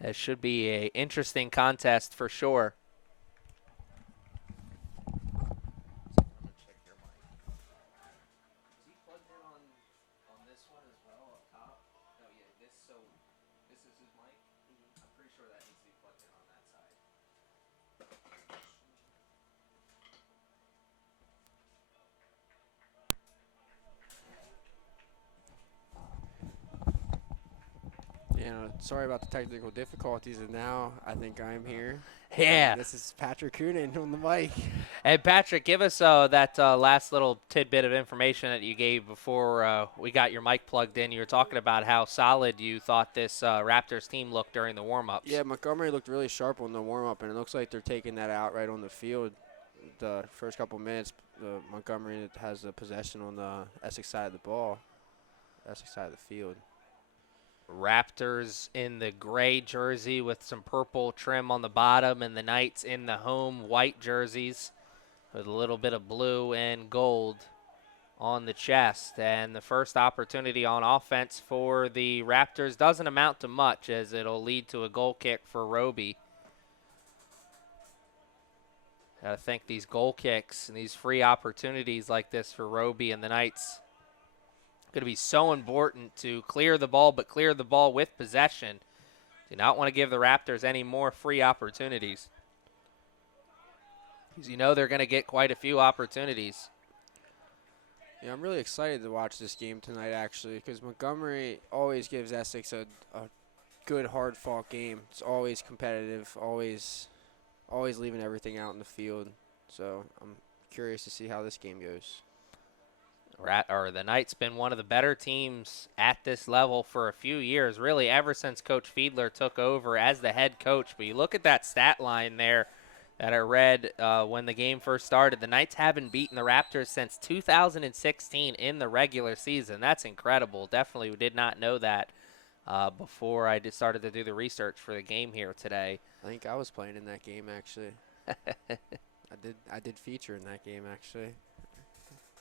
It should be a interesting contest for sure. Sorry about the technical difficulties, and now I think I'm here. And Yeah. this is Patrick Coonan on the mic. And Patrick, give us that last little tidbit of information that you gave before we got your mic plugged in. You were talking about how solid you thought this Raptors team looked during the warm-ups. Yeah, Montgomery looked really sharp on the warm-up, and it looks like they're taking that out right on the field. The first couple minutes, Montgomery has the possession on the Essex side of the ball, Essex side of the field. Raptors in the gray jersey with some purple trim on the bottom, and the Knights in the home white jerseys with a little bit of blue and gold on the chest. And the first opportunity on offense for the Raptors doesn't amount to much, as it'll lead to a goal kick for Roby. Gotta think these goal kicks and these free opportunities like this for Roby and the Knights going to be so important to clear the ball, but clear the ball with possession. Do not want to give the Raptors any more free opportunities, because you know they're going to get quite a few opportunities. Yeah, I'm really excited to watch this game tonight, actually, because Montgomery always gives Essex a good, hard-fought game. It's always competitive, always leaving everything out in the field. So I'm curious to see how this game goes. The Knights been one of the better teams at this level for a few years, really ever since Coach Fiedler took over as the head coach. But you look at that stat line there that I read when the game first started. The Knights haven't beaten the Raptors since 2016 in the regular season. That's incredible. Definitely did not know that before I just started to do the research for the game here today. I think I was playing in that game, actually. I did feature in that game, actually.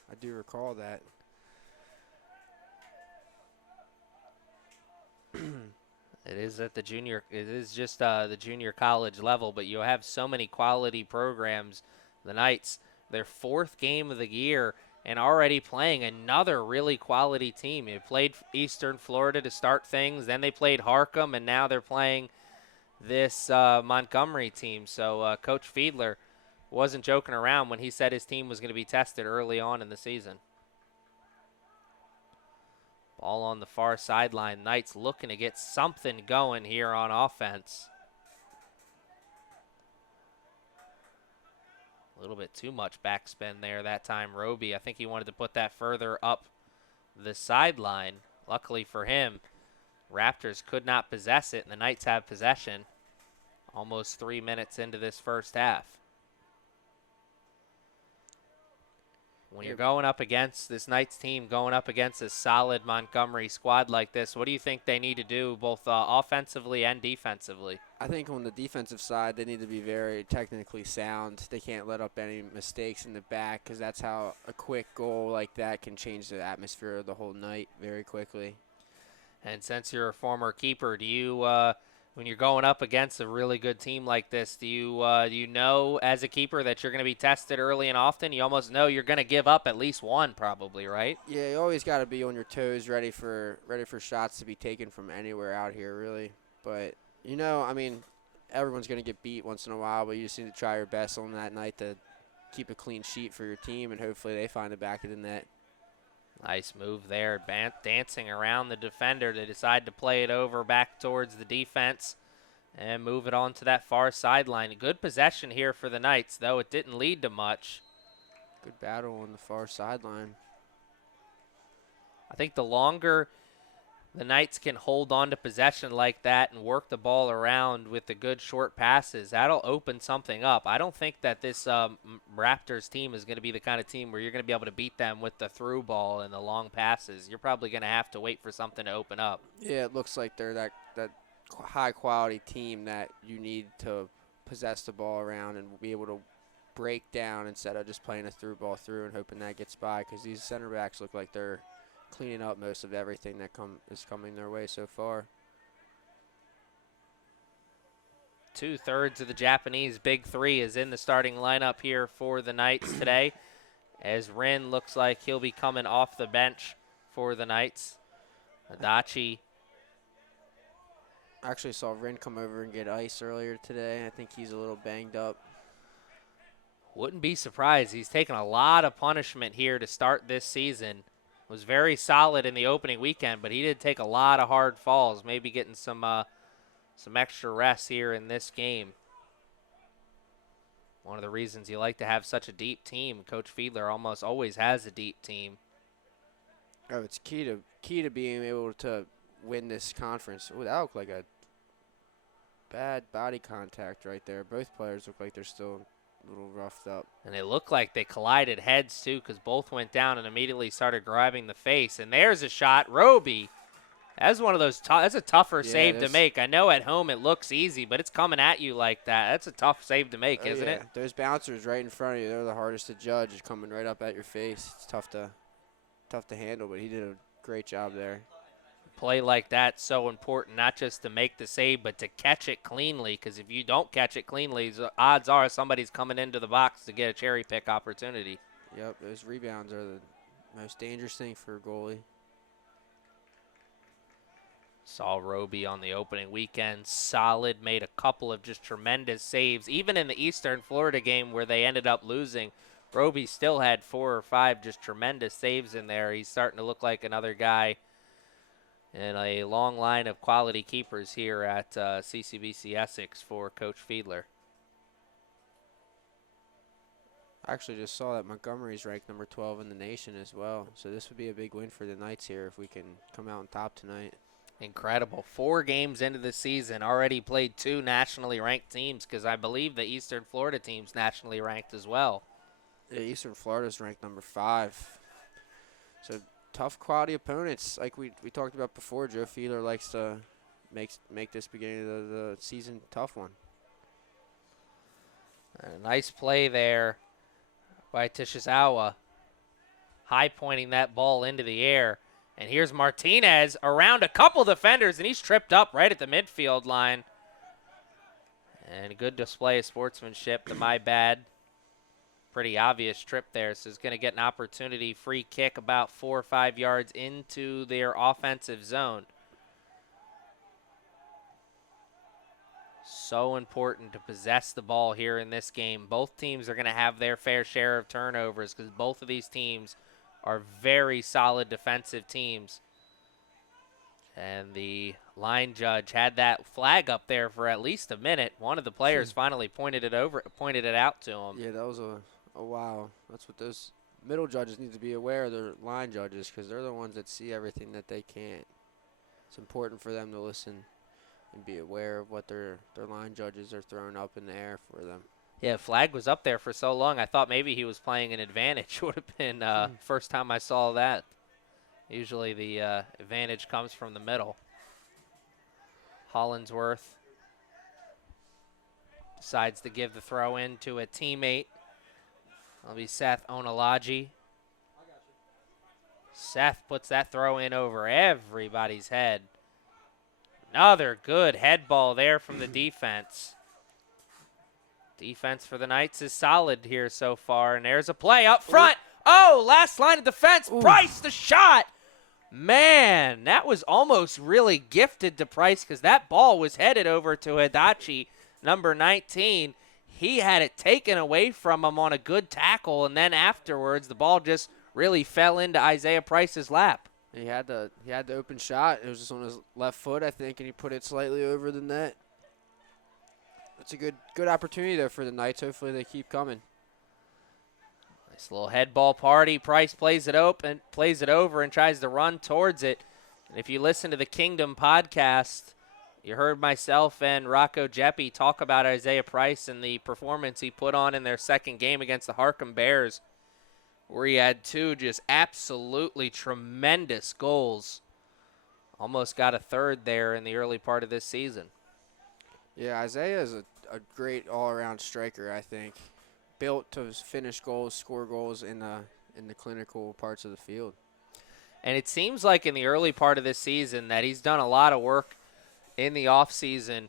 I do recall that. It is at the junior. It is just the junior college level, but you have so many quality programs. The Knights, their fourth game of the year, and already playing another really quality team. They played Eastern Florida to start things, then they played Harcum, and now they're playing this Montgomery team. So Coach Fiedler wasn't joking around when he said his team was going to be tested early on in the season. Ball on the far sideline. Knights looking to get something going here on offense. A little bit too much backspin there that time, Roby. I think he wanted to put that further up the sideline. Luckily for him, Raptors could not possess it, and the Knights have possession almost 3 minutes into this first half. When you're going up against this Knights team, going up against a solid Montgomery squad like this, what do you think they need to do both offensively and defensively? I think on the defensive side, they need to be very technically sound. They can't let up any mistakes in the back, because that's how a quick goal like that can change the atmosphere of the whole night very quickly. And since you're a former keeper, do you, when you're going up against a really good team like this, do you know as a keeper that you're going to be tested early and often? You almost know you're going to give up at least one, probably, right? Yeah, you always got to be on your toes, ready for shots to be taken from anywhere out here, really. But I mean, everyone's going to get beat once in a while, but you just need to try your best on that night to keep a clean sheet for your team, and hopefully they find the back of the net. Nice move there, dancing around the defender. They decide to play it over back towards the defense and move it on to that far sideline. Good possession here for the Knights, though it didn't lead to much. Good battle on the far sideline. I think the longer the Knights can hold on to possession like that and work the ball around with the good short passes, that'll open something up. I don't think that this Raptors team is going to be the kind of team where you're going to be able to beat them with the through ball and the long passes. You're probably going to have to wait for something to open up. Yeah, it looks like they're that high-quality team that you need to possess the ball around and be able to break down instead of just playing a through ball through and hoping that gets by, because these center backs look like they're cleaning up most of everything that is coming their way so far. 2/3 of the Japanese big three is in the starting lineup here for the Knights today, as Rin looks like he'll be coming off the bench for the Knights. Adachi. I actually saw Rin come over and get ice earlier today. I think he's a little banged up. Wouldn't be surprised. He's taken a lot of punishment here to start this season. Was very solid in the opening weekend, but he did take a lot of hard falls, maybe getting some extra rest here in this game. One of the reasons you like to have such a deep team. Coach Fiedler almost always has a deep team. Oh, it's key to being able to win this conference. Oh, that looked like a bad body contact right there. Both players look like they're still a little roughed up. And it looked like they collided heads, too, because both went down and immediately started grabbing the face. And there's a shot. Roby. That's one of those. That's a tougher save to make. I know at home it looks easy, but it's coming at you like that. That's a tough save to make, isn't it? Those bouncers right in front of you, they're the hardest to judge. It's coming right up at your face. It's tough to handle, but he did a great job there. Play like that's so important, not just to make the save, but to catch it cleanly, because if you don't catch it cleanly, the odds are somebody's coming into the box to get a cherry pick opportunity. Yep, those rebounds are the most dangerous thing for a goalie. Saw Roby on the opening weekend. Solid, made a couple of just tremendous saves. Even in the Eastern Florida game where they ended up losing, Roby still had 4 or 5 just tremendous saves in there. He's starting to look like another guy in a long line of quality keepers here at CCBC Essex for Coach Fiedler. I actually just saw that Montgomery's ranked number 12 in the nation as well. So this would be a big win for the Knights here if we can come out on top tonight. Incredible. 4 games into the season, already played 2 nationally ranked teams, because I believe the Eastern Florida team's nationally ranked as well. Yeah, Eastern Florida's ranked number 5. So tough quality opponents. Like we talked about before, Joe Fiedler likes to make this beginning of the season tough one. A nice play there by Tishizawa. High pointing that ball into the air. And here's Martinez around a couple defenders, and he's tripped up right at the midfield line. And a good display of sportsmanship, the my bad. Pretty obvious trip there, so he's going to get an opportunity. Free kick about 4 or 5 yards into their offensive zone. So important to possess the ball here in this game. Both teams are going to have their fair share of turnovers because both of these teams are very solid defensive teams. And the line judge had that flag up there for at least a minute. One of the players finally pointed it out to him. Yeah, that was a wow. That's what those middle judges need to be aware of, their line judges, because they're the ones that see everything that they can't. It's important for them to listen and be aware of what their line judges are throwing up in the air for them. Yeah, flag was up there for so long, I thought maybe he was playing an advantage. Would have been first time I saw that. Usually the advantage comes from the middle. Hollinsworth decides to give the throw in to a teammate. That'll be Seth Onalaji. Seth puts that throw in over everybody's head. Another good head ball there from the defense. Defense for the Knights is solid here so far, and there's a play up front. Oh, last line of defense. Ooh. Price the shot. Man, that was almost really gifted to Price because that ball was headed over to Adachi, number 19. He had it taken away from him on a good tackle, and then afterwards the ball just really fell into Isaiah Price's lap. He had the open shot. It was just on his left foot, I think, and he put it slightly over the net. It's a good opportunity there for the Knights. Hopefully they keep coming. Nice little head ball party. Price plays it over and tries to run towards it. And if you listen to the Kingdom podcast, you heard myself and Rocco Jeppy talk about Isaiah Price and the performance he put on in their second game against the Harkham Bears, where he had 2 just absolutely tremendous goals. Almost got a third there in the early part of this season. Yeah, Isaiah is a great all-around striker, I think. Built to finish goals, score goals in the clinical parts of the field. And it seems like in the early part of this season that he's done a lot of work in the offseason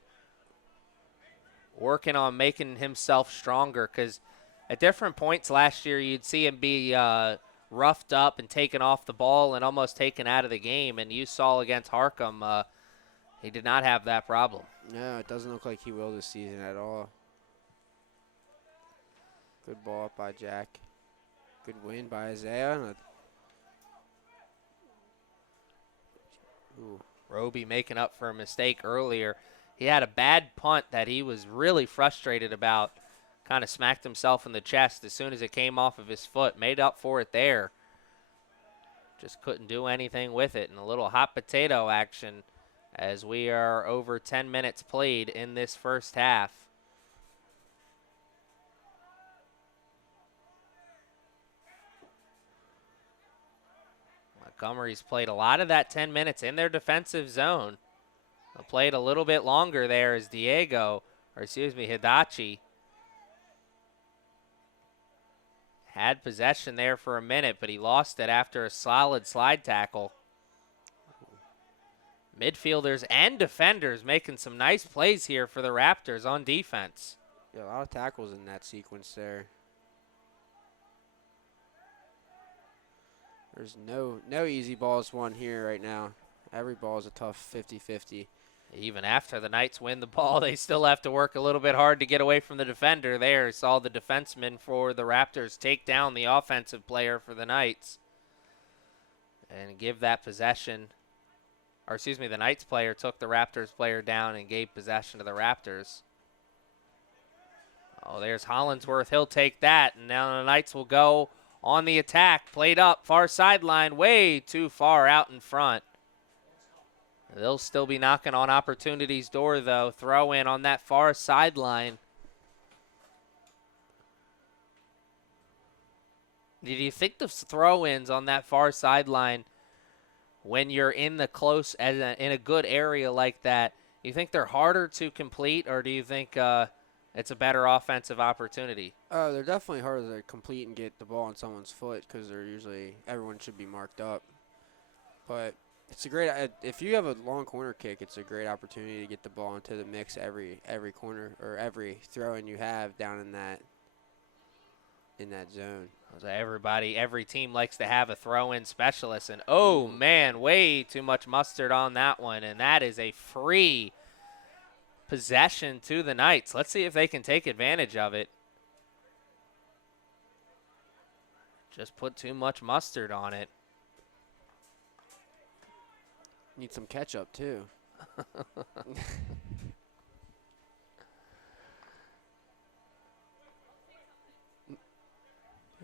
working on making himself stronger, because at different points last year you'd see him be roughed up and taken off the ball and almost taken out of the game, and you saw against Harcum he did not have that problem. No, it doesn't look like he will this season at all. Good ball up by Jack. Good win by Isaiah. Ooh. Roby making up for a mistake earlier. He had a bad punt that he was really frustrated about. Kind of smacked himself in the chest as soon as it came off of his foot. Made up for it there. Just couldn't do anything with it. And a little hot potato action as we are over 10 minutes played in this first half. Montgomery's played a lot of that 10 minutes in their defensive zone. They played a little bit longer there as Hidachi had possession there for a minute, but he lost it after a solid slide tackle. Midfielders and defenders making some nice plays here for the Raptors on defense. Yeah, a lot of tackles in that sequence there. There's no easy balls won here right now. Every ball is a tough 50-50. Even after the Knights win the ball, they still have to work a little bit hard to get away from the defender there. Saw the defenseman for the Raptors take down the offensive player for the Knights and give that possession. Or excuse me, the Knights player took the Raptors player down and gave possession to the Raptors. Oh, there's Hollingsworth. He'll take that, and now the Knights will go on the attack. Played up, far sideline, way too far out in front. They'll still be knocking on opportunity's door, though. Throw in on that far sideline. Did you think the throw-ins on that far sideline, when you're in the close, in a good area like that, you think they're harder to complete, or do you think it's a better offensive opportunity? They're definitely harder to complete and get the ball on someone's foot because everyone should be marked up. But it's a great if you have a long corner kick, it's a great opportunity to get the ball into the mix every corner or every throw-in you have down in that zone. So every team likes to have a throw-in specialist, and oh man, way too much mustard on that one, and that is a free possession to the Knights. Let's see if they can take advantage of it. Just put too much mustard on it. Need some ketchup too.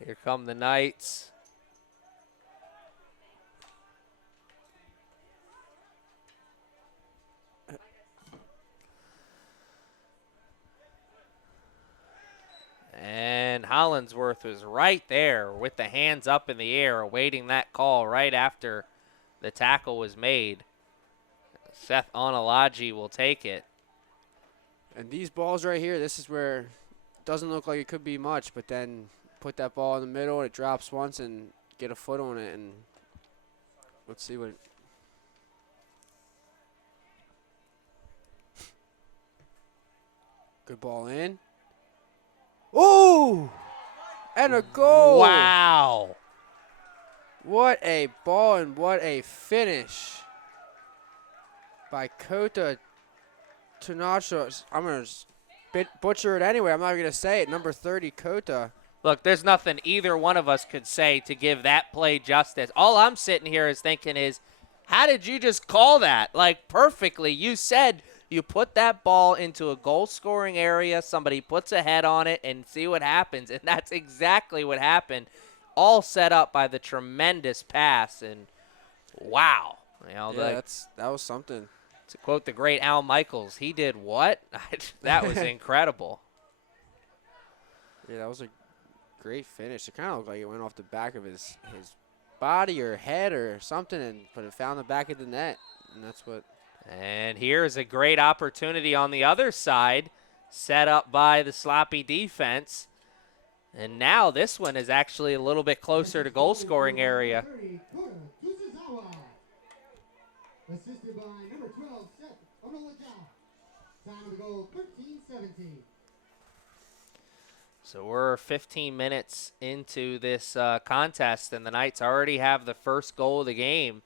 Here come the Knights. And Hollingsworth was right there with the hands up in the air, awaiting that call right after the tackle was made. Seth Onalaji will take it. And these balls right here, this is where it doesn't look like it could be much, but then put that ball in the middle, it drops once, and get a foot on it, and let's see what. Good ball in. Ooh! And a goal! Wow! What a ball and what a finish by Kota Tunachos. I'm going to butcher it anyway. I'm not going to say it. Number 30, Kota. Look, there's nothing either one of us could say to give that play justice. All I'm sitting here is thinking is, how did you just call that? Like, perfectly. You said you put that ball into a goal-scoring area, somebody puts a head on it, and see what happens. And that's exactly what happened. All set up by the tremendous pass. And, wow. You know, Yeah, that was something. To quote the great Al Michaels, he did what? That was incredible. Yeah, that was a great finish. It kind of looked like it went off the back of his body or head or something, but it found the back of the net, and that's what. And here's a great opportunity on the other side, set up by the sloppy defense. And now this one is actually a little bit closer to goal-scoring area. Assisted by number 12, Seth on the lookout. Time of the goal, 13-17. So we're 15 minutes into this contest, and the Knights already have the first goal of the game.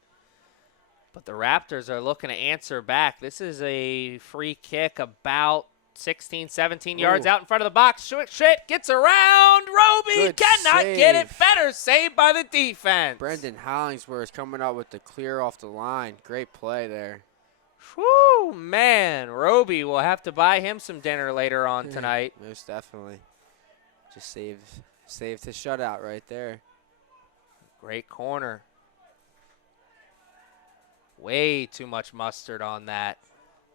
But the Raptors are looking to answer back. This is a free kick about 16, 17 yards out in front of the box. Shit gets around. Roby Good cannot get it. save. Better saved by the defense. Brendan Hollingsworth coming up with the clear off the line. Great play there. Whew, man. Roby will have to buy him some dinner later on tonight. Most definitely. Just saved his shutout right there. Great corner. Way too much mustard on that.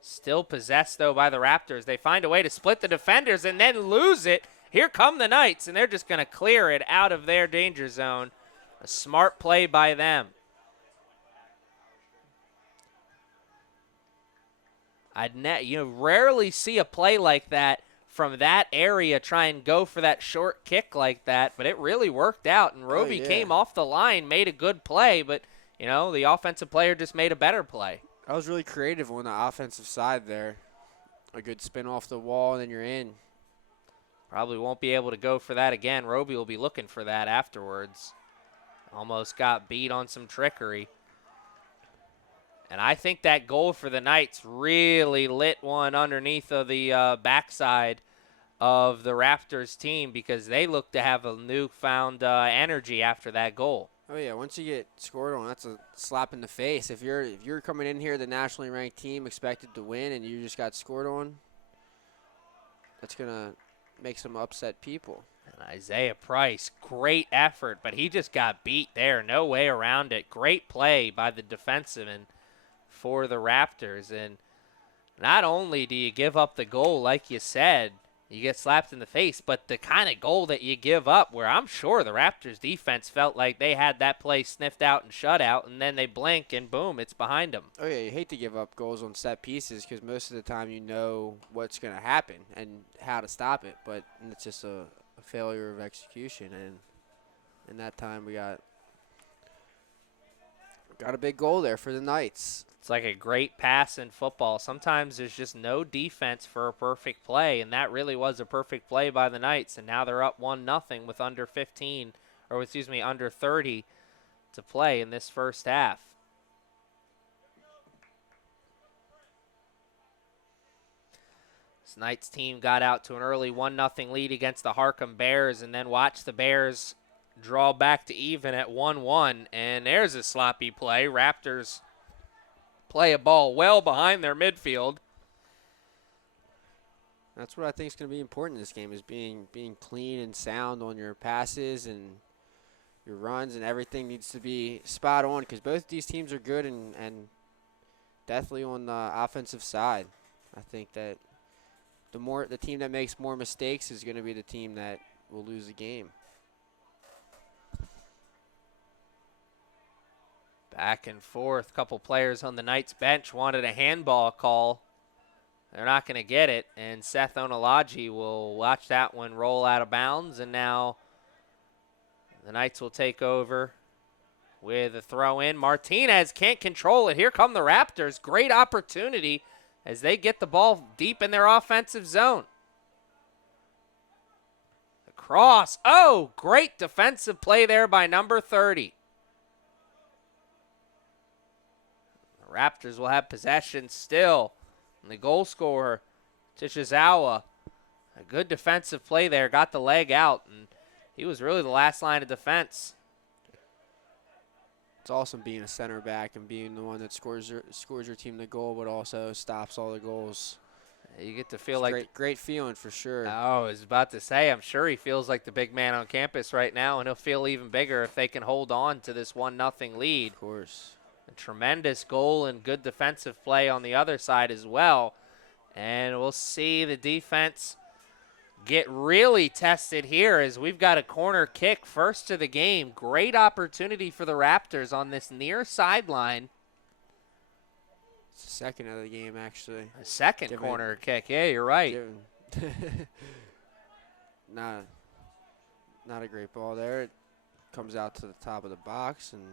Still possessed, though, by the Raptors. They find a way to split the defenders and then lose it. Here come the Knights, and they're just going to clear it out of their danger zone. A smart play by them. You rarely see a play like that from that area try and go for that short kick like that, but it really worked out, and Roby came off the line, made a good play, but, you know, the offensive player just made a better play. I was really creative on the offensive side there. A good spin off the wall, and then you're in. Probably won't be able to go for that again. Roby will be looking for that afterwards. Almost got beat on some trickery. And I think that goal for the Knights really lit one underneath of the backside of the Raptors team, because they look to have a newfound energy after that goal. Oh yeah, once you get scored on, that's a slap in the face. If you're coming in here, the nationally ranked team expected to win, and you just got scored on, that's gonna make some upset people. And Isaiah Price, great effort, but he just got beat there. No way around it. Great play by the defenseman for the Raptors. And not only do you give up the goal, like you said, you get slapped in the face, but the kind of goal that you give up, where I'm sure the Raptors defense felt like they had that play sniffed out and shut out, and then they blink and boom, it's behind them. Oh yeah, you hate to give up goals on set pieces, because most of the time you know what's going to happen and how to stop it, but it's just a failure of execution. And in that time we got a big goal there for the Knights. It's like a great pass in football. Sometimes there's just no defense for a perfect play, and that really was a perfect play by the Knights. And now they're up 1-0 with under 30 to play in this first half. This Knights team got out to an early 1-0 lead against the Harcum Bears, and then watched the Bears draw back to even at 1-1. And there's a sloppy play. Raptors play a ball well behind their midfield. That's what I think is going to be important in this game, is being clean and sound on your passes, and your runs, and everything needs to be spot on, because both these teams are good and definitely on the offensive side. I think that the team that makes more mistakes is going to be the team that will lose the game. Back and forth. A couple players on the Knights bench wanted a handball call. They're not going to get it, and Seth Onalaji will watch that one roll out of bounds, and now the Knights will take over with a throw in. Martinez can't control it. Here come the Raptors. Great opportunity as they get the ball deep in their offensive zone. The cross. Oh, great defensive play there by number 30. Raptors will have possession still. And the goal scorer, Tishizawa, a good defensive play there, got the leg out, and he was really the last line of defense. It's awesome being a center back and being the one that scores your team the goal, but also stops all the goals. You get to feel it's like great feeling for sure. Oh, I was about to say, I'm sure he feels like the big man on campus right now, and he'll feel even bigger if they can hold on to this 1-0 lead. Of course. A tremendous goal and good defensive play on the other side as well. And we'll see the defense get really tested here as we've got a corner kick first to the game. Great opportunity for the Raptors on this near sideline. It's the second of the game, actually. A second corner kick. Yeah, you're right. Not a great ball there. It comes out to the top of the box and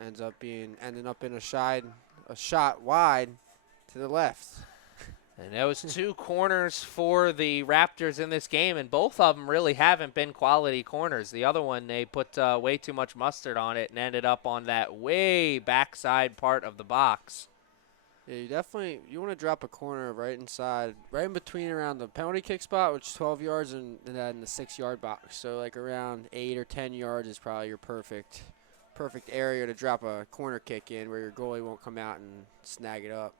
ending up in a shot wide to the left. And those two corners for the Raptors in this game, and both of them really haven't been quality corners. The other one, they put way too much mustard on it and ended up on that way backside part of the box. Yeah, you want to drop a corner right inside, right in between around the penalty kick spot, which is 12 yards, and then the 6-yard box. So like around 8 or 10 yards is probably your perfect area to drop a corner kick in, where your goalie won't come out and snag it up.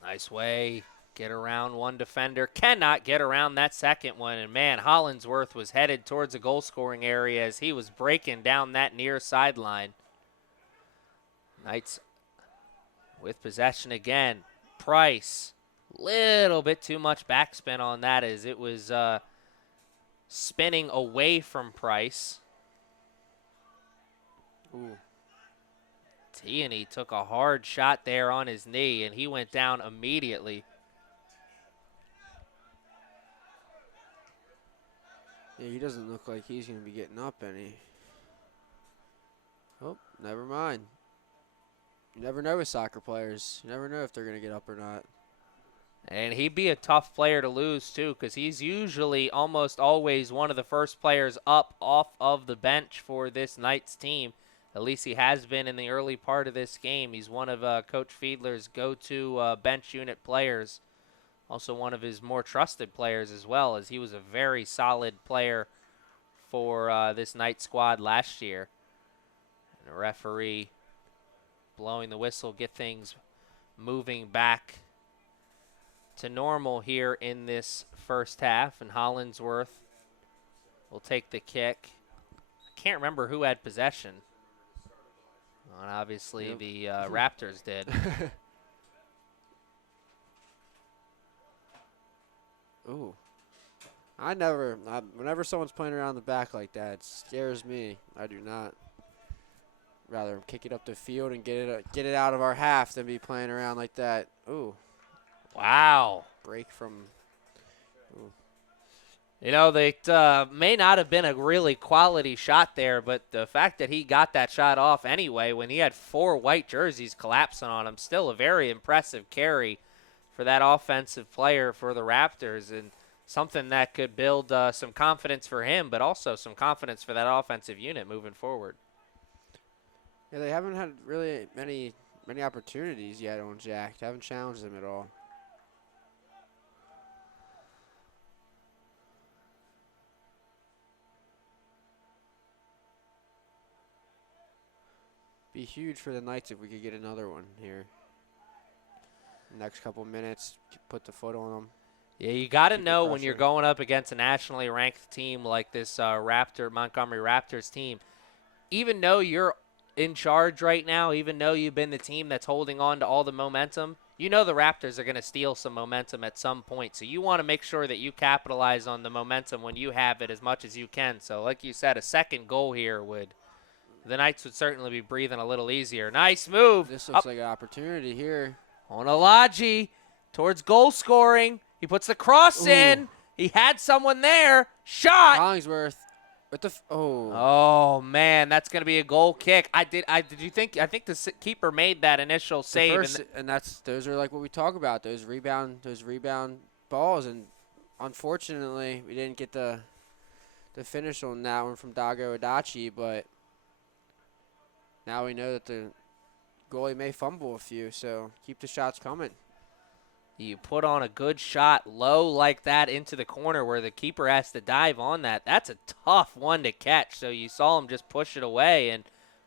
Nice way. Get around one defender. Cannot get around that second one. And, man, Hollingsworth was headed towards the goal-scoring area as he was breaking down that near sideline. Knights with possession again. Price. Little bit too much backspin on that as it was spinning away from Price. Ooh. Tierney took a hard shot there on his knee, and he went down immediately. Yeah, he doesn't look like he's going to be getting up any. Oh, never mind. You never know with soccer players. You never know if they're going to get up or not. And he'd be a tough player to lose, too, because he's usually almost always one of the first players up off of the bench for this Knights team. At least he has been in the early part of this game. He's one of Coach Fiedler's go-to bench unit players. Also one of his more trusted players as well, as he was a very solid player for this Knight squad last year. And the referee blowing the whistle, get things moving back to normal here in this first half. And Hollingsworth will take the kick. I can't remember who had possession. And obviously the Raptors did. Ooh. Whenever someone's playing around the back like that, it scares me. I do not. Rather kick it up the field and get it out of our half than be playing around like that. Ooh. Wow. Break from. Ooh. You know, that may not have been a really quality shot there, but the fact that he got that shot off anyway when he had 4 white jerseys collapsing on him, still a very impressive carry for that offensive player for the Raptors, and something that could build some confidence for him, but also some confidence for that offensive unit moving forward. Yeah, they haven't had really many opportunities yet on Jack. They haven't challenged them at all. Be huge for the Knights if we could get another one here. Next couple minutes, put the foot on them. Yeah, you got to know when you're going up against a nationally ranked team like this Montgomery Raptors team, even though you're in charge right now, even though you've been the team that's holding on to all the momentum, you know the Raptors are going to steal some momentum at some point. So you want to make sure that you capitalize on the momentum when you have it as much as you can. So like you said, a second goal here the Knights would certainly be breathing a little easier. Nice move. This looks like an opportunity here. Onalaji towards goal scoring. He puts the cross in. He had someone there. Shot. Hollingsworth with the Oh man, that's going to be a goal kick. I think the keeper made that initial save, and those are like what we talk about, those rebound balls, and unfortunately we didn't get the finish on that one from Dago Adachi, but now we know that the goalie may fumble a few, so keep the shots coming. You put on a good shot low like that into the corner where the keeper has to dive on that. That's a tough one to catch. So you saw him just push it away, and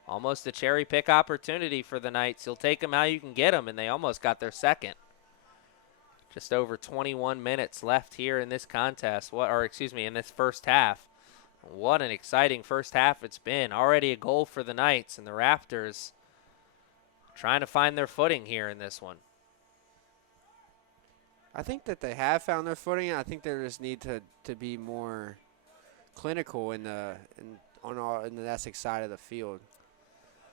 almost a cherry pick opportunity for the Knights. You'll take them how you can get them, and they almost got their second. Just over 21 minutes left here in this contest, in this first half. What an exciting first half it's been. Already a goal for the Knights, and the Raptors trying to find their footing here in this one. I think that they have found their footing. I think they just need to be more clinical in the Essex side of the field.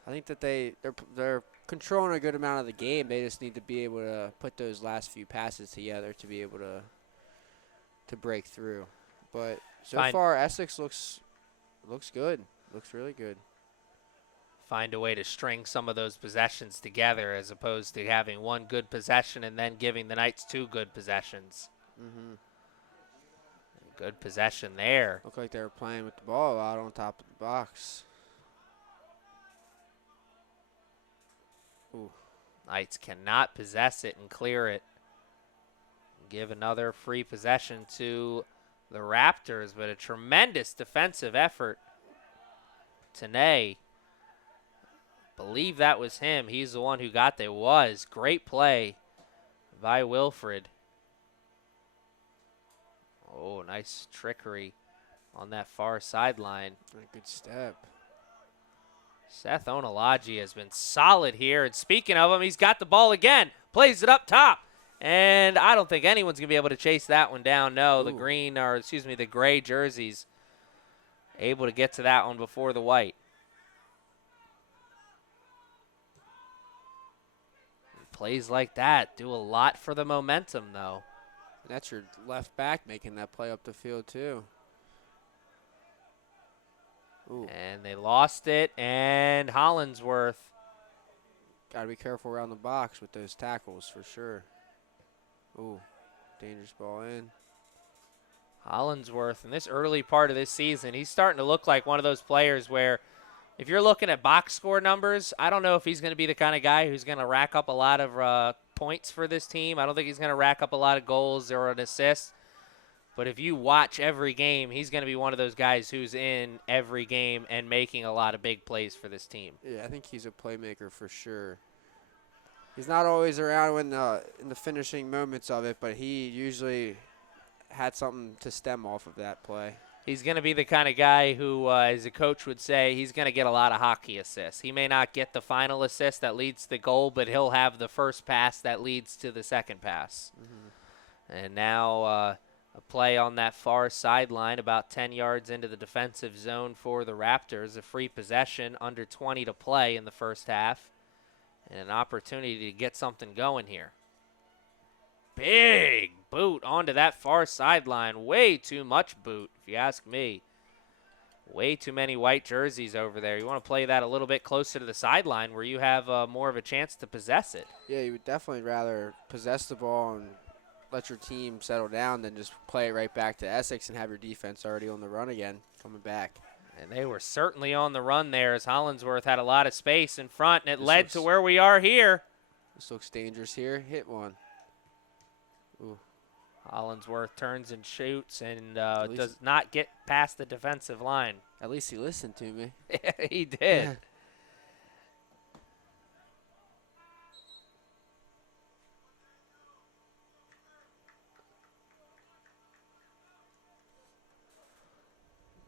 I think that they're controlling a good amount of the game. They just need to be able to put those last few passes together to be able to break through. But so far, Essex looks good. Looks really good. find a way to string some of those possessions together as opposed to having one good possession and then giving the Knights 2 good possessions. Mm-hmm. Good possession there. Looked like they were playing with the ball a lot on top of the box. Ooh. Knights cannot possess it and clear it. Give another free possession to the Raptors, but a tremendous defensive effort. Tanay, believe that was him. He's the one who got there. Was great play by Wilfred. Oh, nice trickery on that far sideline. A good step. Seth Onalaji has been solid here. And speaking of him, he's got the ball again. Plays it up top. And I don't think anyone's going to be able to chase that one down. No, the the gray jerseys able to get to that one before the white. Plays like that do a lot for the momentum, though. And that's your left back making that play up the field, too. Ooh. And they lost it, and Hollingsworth. Got to be careful around the box with those tackles for sure. Ooh, dangerous ball in. Hollingsworth, in this early part of this season, he's starting to look like one of those players where if you're looking at box score numbers, I don't know if he's going to be the kind of guy who's going to rack up a lot of points for this team. I don't think he's going to rack up a lot of goals or an assist. But if you watch every game, he's going to be one of those guys who's in every game and making a lot of big plays for this team. Yeah, I think he's a playmaker for sure. He's not always around when in the finishing moments of it, but he usually had something to stem off of that play. He's going to be the kind of guy who, as a coach would say, he's going to get a lot of hockey assists. He may not get the final assist that leads to the goal, but he'll have the first pass that leads to the second pass. Mm-hmm. And now a play on that far sideline, about 10 yards into the defensive zone for the Raptors. A free possession, under 20 to play in the first half. And an opportunity to get something going here. Big boot onto that far sideline. Way too much boot, if you ask me. Way too many white jerseys over there. You want to play that a little bit closer to the sideline where you have more of a chance to possess it. Yeah, you would definitely rather possess the ball and let your team settle down than just play it right back to Essex and have your defense already on the run again, coming back. And they were certainly on the run there as Hollingsworth had a lot of space in front, and it led to where we are here. This looks dangerous here. Hit one. Ooh. Hollingsworth turns and shoots and does not get past the defensive line. At least he listened to me. He did.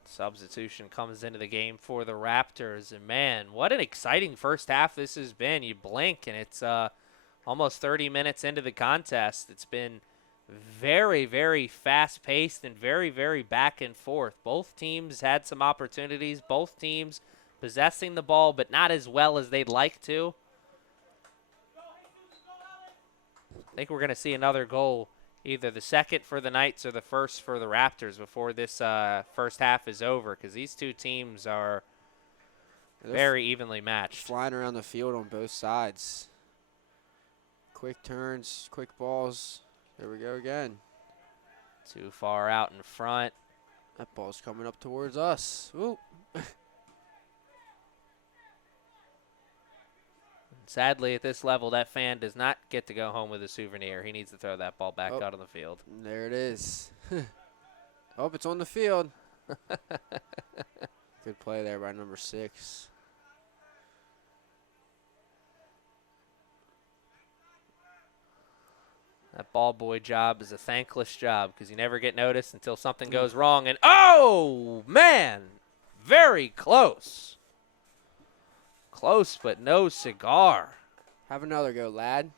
Substitution comes into the game for the Raptors. And, man, what an exciting first half this has been. You blink, and it's almost 30 minutes into the contest. It's been very, very fast-paced and very, very back and forth. Both teams had some opportunities. Both teams possessing the ball, but not as well as they'd like to. I think we're going to see another goal, either the second for the Knights or the first for the Raptors before this first half is over, because these two teams are very evenly matched. Flying around the field on both sides. Quick turns, quick balls. There we go again. Too far out in front. That ball's coming up towards us. Ooh. Sadly, at this level, that fan does not get to go home with a souvenir. He needs to throw that ball back out on the field. There it is. Oh, it's on the field. Good play there by number 6. That ball boy job is a thankless job because you never get noticed until something goes wrong. And, oh, man, very close. Close, but no cigar. Have another go, lad.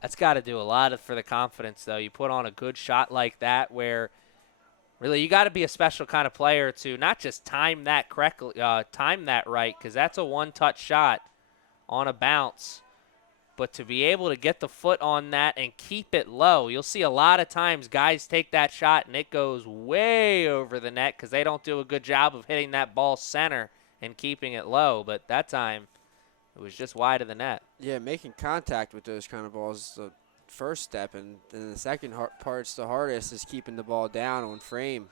That's got to do a lot for the confidence, though. You put on a good shot like that where really you got to be a special kind of player to not just time that correctly, time that right, because that's a one-touch shot on a bounce. but to be able to get the foot on that and keep it low, you'll see a lot of times guys take that shot and it goes way over the net because they don't do a good job of hitting that ball center and keeping it low. But that time, it was just wide of the net. Yeah, making contact with those kind of balls is the first step, and then the second part's the hardest, is keeping the ball down on frame.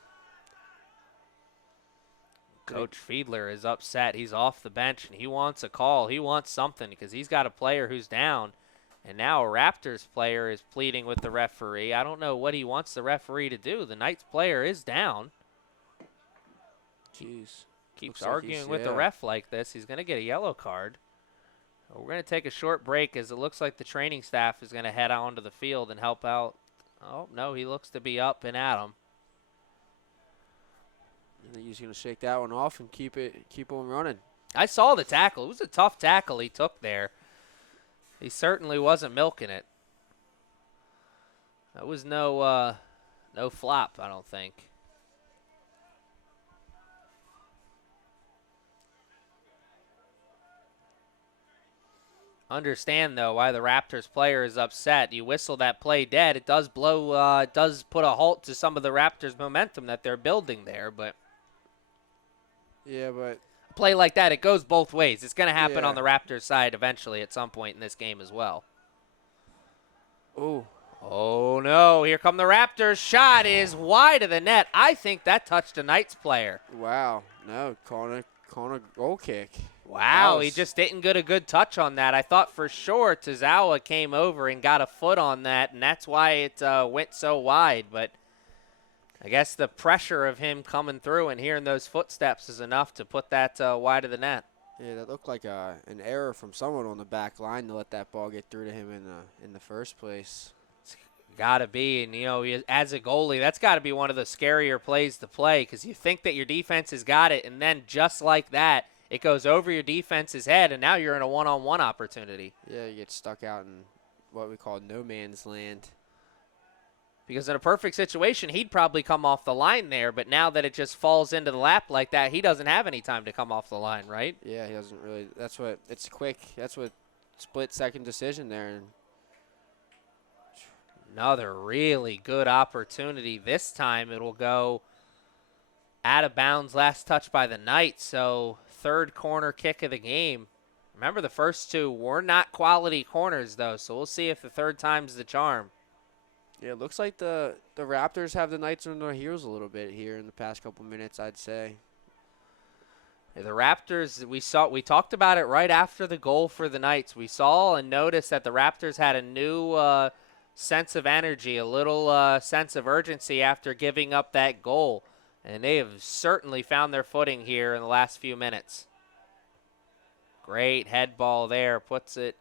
Coach Fiedler is upset. He's off the bench, and he wants a call. He wants something because he's got a player who's down, and now a Raptors player is pleading with the referee. I don't know what he wants the referee to do. The Knights player is down. Jeez. Keeps Looks like arguing with the ref like this. He's going to get a yellow card. We're going to take a short break as it looks like the training staff is going to head onto the field and help out. Oh, no, he looks to be up and at him. I think he's going to shake that one off and keep on running. I saw the tackle. It was a tough tackle he took there. He certainly wasn't milking it. That was no flop, I don't think. Understand, though, why the Raptors player is upset. You whistle that play dead. It does it does put a halt to some of the Raptors' momentum that they're building there. But yeah, but a play like that, it goes both ways. It's going to happen on the Raptors' side eventually at some point in this game as well. Oh, no. Here come the Raptors. Shot is wide of the net. I think that touched a Knights player. Wow. No, calling a goal kick. Wow, he just didn't get a good touch on that. I thought for sure Tozawa came over and got a foot on that, and that's why it went so wide. But I guess the pressure of him coming through and hearing those footsteps is enough to put that wide of the net. Yeah, that looked like an error from someone on the back line to let that ball get through to him in the first place. Got to be, and, you know, as a goalie, that's got to be one of the scarier plays to play because you think that your defense has got it, and then just like that, it goes over your defense's head, and now you're in a one-on-one opportunity. Yeah, you get stuck out in what we call no man's land. Because in a perfect situation, he'd probably come off the line there, but now that it just falls into the lap like that, he doesn't have any time to come off the line, right? Yeah, he doesn't really. It's quick. That's what split-second decision there. Another really good opportunity. This time it'll go out of bounds, last touch by the Knights, so third corner kick of the game. Remember, the first two were not quality corners, though, so we'll see if the third time's the charm. Yeah, it looks like the Raptors have the Knights on their heels a little bit here in the past couple minutes, I'd say. Yeah, the Raptors, we talked about it right after the goal for the Knights. We saw and noticed that the Raptors had a new sense of energy, a little sense of urgency after giving up that goal. And they have certainly found their footing here in the last few minutes. Great head ball there. Puts it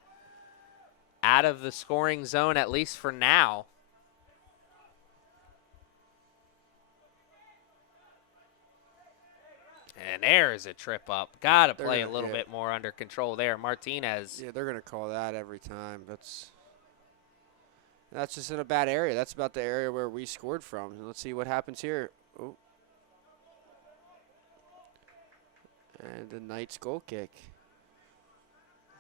out of the scoring zone, at least for now. And there's a trip up. Got to play a little bit more under control there. Martinez. Yeah, they're going to call that every time. That's just in a bad area. That's about the area where we scored from. Let's see what happens here. Oh. And the Knights goal kick.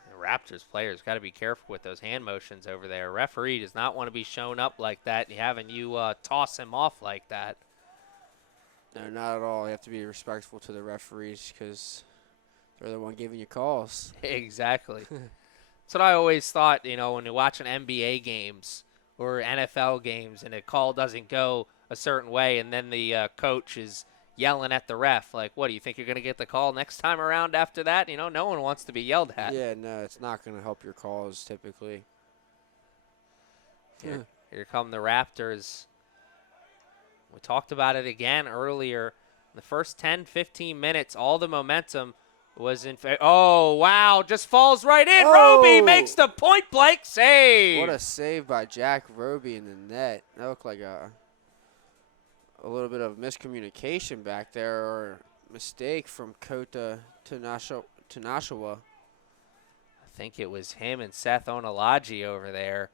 The Raptors players got to be careful with those hand motions over there. Referee does not want to be shown up like that and having you toss him off like that. No, not at all. You have to be respectful to the referees because they're the one giving you calls. Exactly. That's what I always thought, you know, when you're watching NBA games or NFL games and a call doesn't go a certain way and then the coach is yelling at the ref. Like, what, do you think you're going to get the call next time around after that? You know, no one wants to be yelled at. Yeah, no, it's not going to help your calls typically. Here come the Raptors. We talked about it again earlier. The first 10, 15 minutes, all the momentum was in favor. Oh, wow, just falls right in. Oh! Roby makes the point-blank save. What a save by Jack Roby in the net. That looked like a little bit of miscommunication back there or mistake from Kota Tanashawa. I think it was him and Seth Onalaji over there.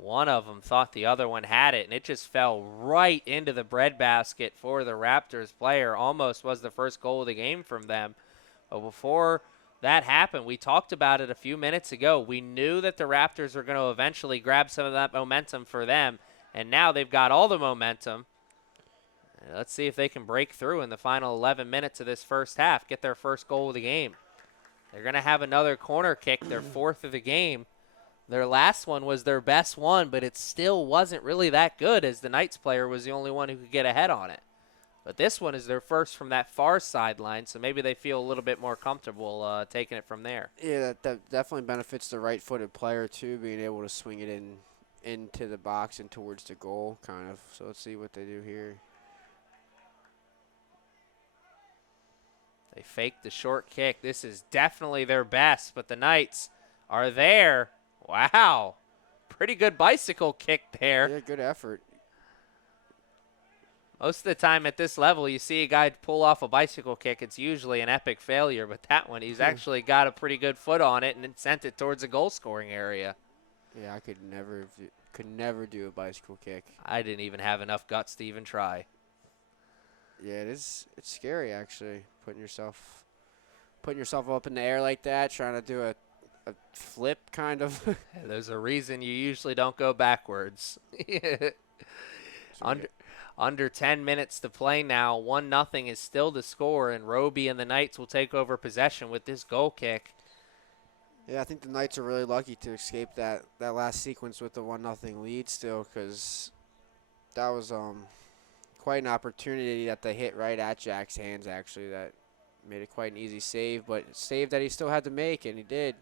One of them thought the other one had it, and it just fell right into the breadbasket for the Raptors player. Almost was the first goal of the game from them. But before that happen. We talked about it a few minutes ago. We knew that the Raptors were going to eventually grab some of that momentum for them, and now they've got all the momentum. Let's see if they can break through in the final 11 minutes of this first half, get their first goal of the game. They're going to have another corner kick, their fourth of the game. Their last one was their best one, but it still wasn't really that good as the Knights player was the only one who could get ahead on it. But this one is their first from that far sideline, so maybe they feel a little bit more comfortable taking it from there. Yeah, that definitely benefits the right-footed player, too, being able to swing it into the box and towards the goal, kind of. So let's see what they do here. They fake the short kick. This is definitely their best, but the Knights are there. Wow. Pretty good bicycle kick there. Yeah, good effort. Most of the time at this level, you see a guy pull off a bicycle kick. It's usually an epic failure, but that one, he's actually got a pretty good foot on it and then sent it towards the goal-scoring area. Yeah, I could never do a bicycle kick. I didn't even have enough guts to even try. Yeah, it's scary actually, putting yourself up in the air like that, trying to do a flip kind of. There's a reason you usually don't go backwards. Under 10 minutes to play now. 1-0 is still the score, and Roby and the Knights will take over possession with this goal kick. Yeah, I think the Knights are really lucky to escape that last sequence with the 1-0 lead still, because that was quite an opportunity that they hit right at Jack's hands, actually. That made it quite an easy save, but save that he still had to make, and he did.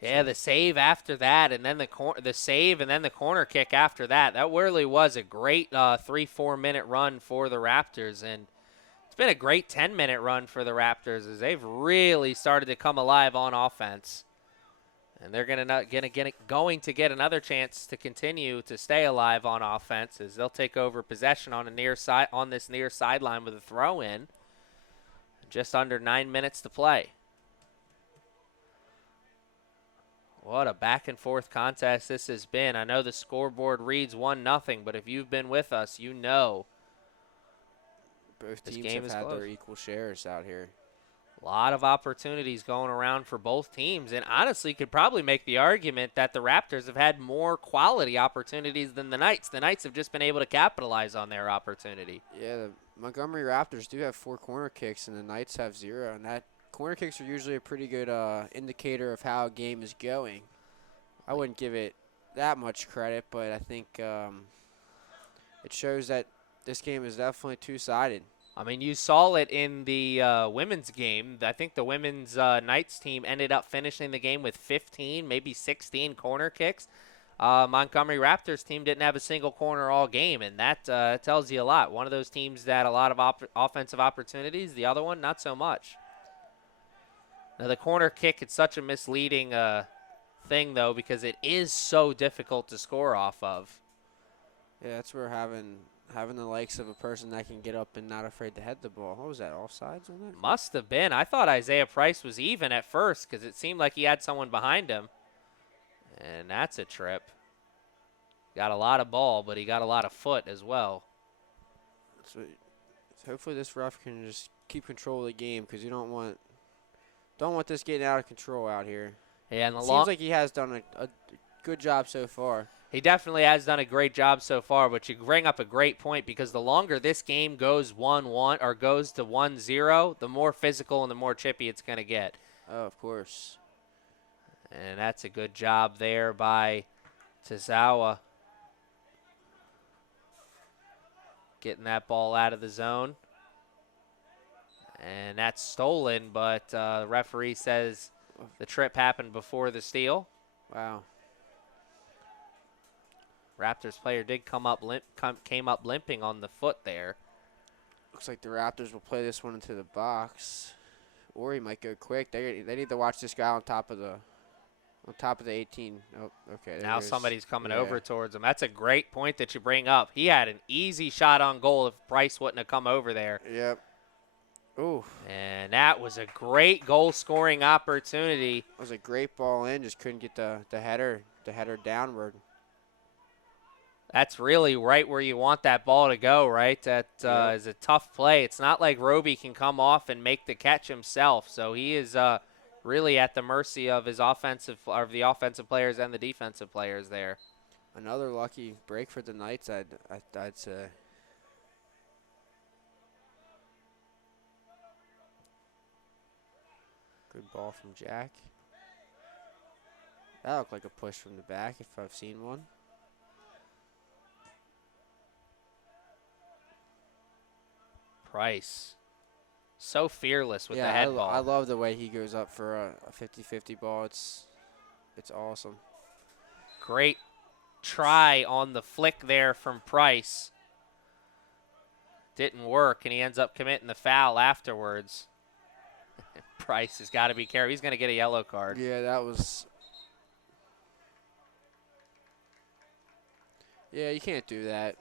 Yeah, the save after that, and then the save, and then the corner kick after that. That really was a great 3-4 minute run for the Raptors, and it's been a great 10-minute run for the Raptors as they've really started to come alive on offense. And they're going to get another chance to continue to stay alive on offense as they'll take over possession on this near sideline with a throw in. Just under 9 minutes to play. What a back and forth contest this has been. I know the scoreboard reads 1-0, but if you've been with us, you know both this teams game have is had close. their equal shares out here. A lot of opportunities going around for both teams, and honestly could probably make the argument that the Raptors have had more quality opportunities than the Knights. The Knights have just been able to capitalize on their opportunity. Yeah, the Montgomery Raptors do have 4 corner kicks, and the Knights have 0, and that corner kicks are usually a pretty good indicator of how a game is going. I wouldn't give it that much credit, but I think it shows that this game is definitely two-sided. I mean, you saw it in the women's game. I think the women's Knights team ended up finishing the game with 15, maybe 16 corner kicks. Montgomery Raptors team didn't have a single corner all game, and that tells you a lot. One of those teams that had a lot of offensive opportunities, the other one, not so much. Now, the corner kick, it's such a misleading thing, though, because it is so difficult to score off of. Yeah, that's where having the likes of a person that can get up and not afraid to head the ball. What was that, offsides on that? Must have been. I thought Isaiah Price was even at first because it seemed like he had someone behind him. And that's a trip. Got a lot of ball, but he got a lot of foot as well. So hopefully this ref can just keep control of the game, because you don't want this getting out of control out here. Yeah, and it seems like he has done a good job so far. He definitely has done a great job so far, but you bring up a great point, because the longer this game goes 1-1 or goes to 1-0, the more physical and the more chippy it's going to get. Oh, of course. And that's a good job there by Tozawa. Getting that ball out of the zone. And that's stolen, but the referee says the trip happened before the steal. Wow. Raptors player did came up limping on the foot there. Looks like the Raptors will play this one into the box, or he might go quick. They need to watch this guy on top of the 18. Oh, okay. Now somebody's coming over towards him. That's a great point that you bring up. He had an easy shot on goal if Price wouldn't have come over there. Yep. Ooh. And that was a great goal-scoring opportunity. It was a great ball in. Just couldn't get the header downward. That's really right where you want that ball to go, right? That Yep. is a tough play. It's not like Roby can come off and make the catch himself, so he is really at the mercy of his the offensive players and the defensive players there. Another lucky break for the Knights, I'd say. Good ball from Jack. That looked like a push from the back if I've seen one. Price, so fearless with the Yeah, head I ball. love the way he goes up for a 50-50 ball. It's awesome. Great try on the flick there from Price. Didn't work, and he ends up committing the foul afterwards. Price has got to be careful. He's going to get a yellow card. Yeah, that was. Yeah, you can't do that.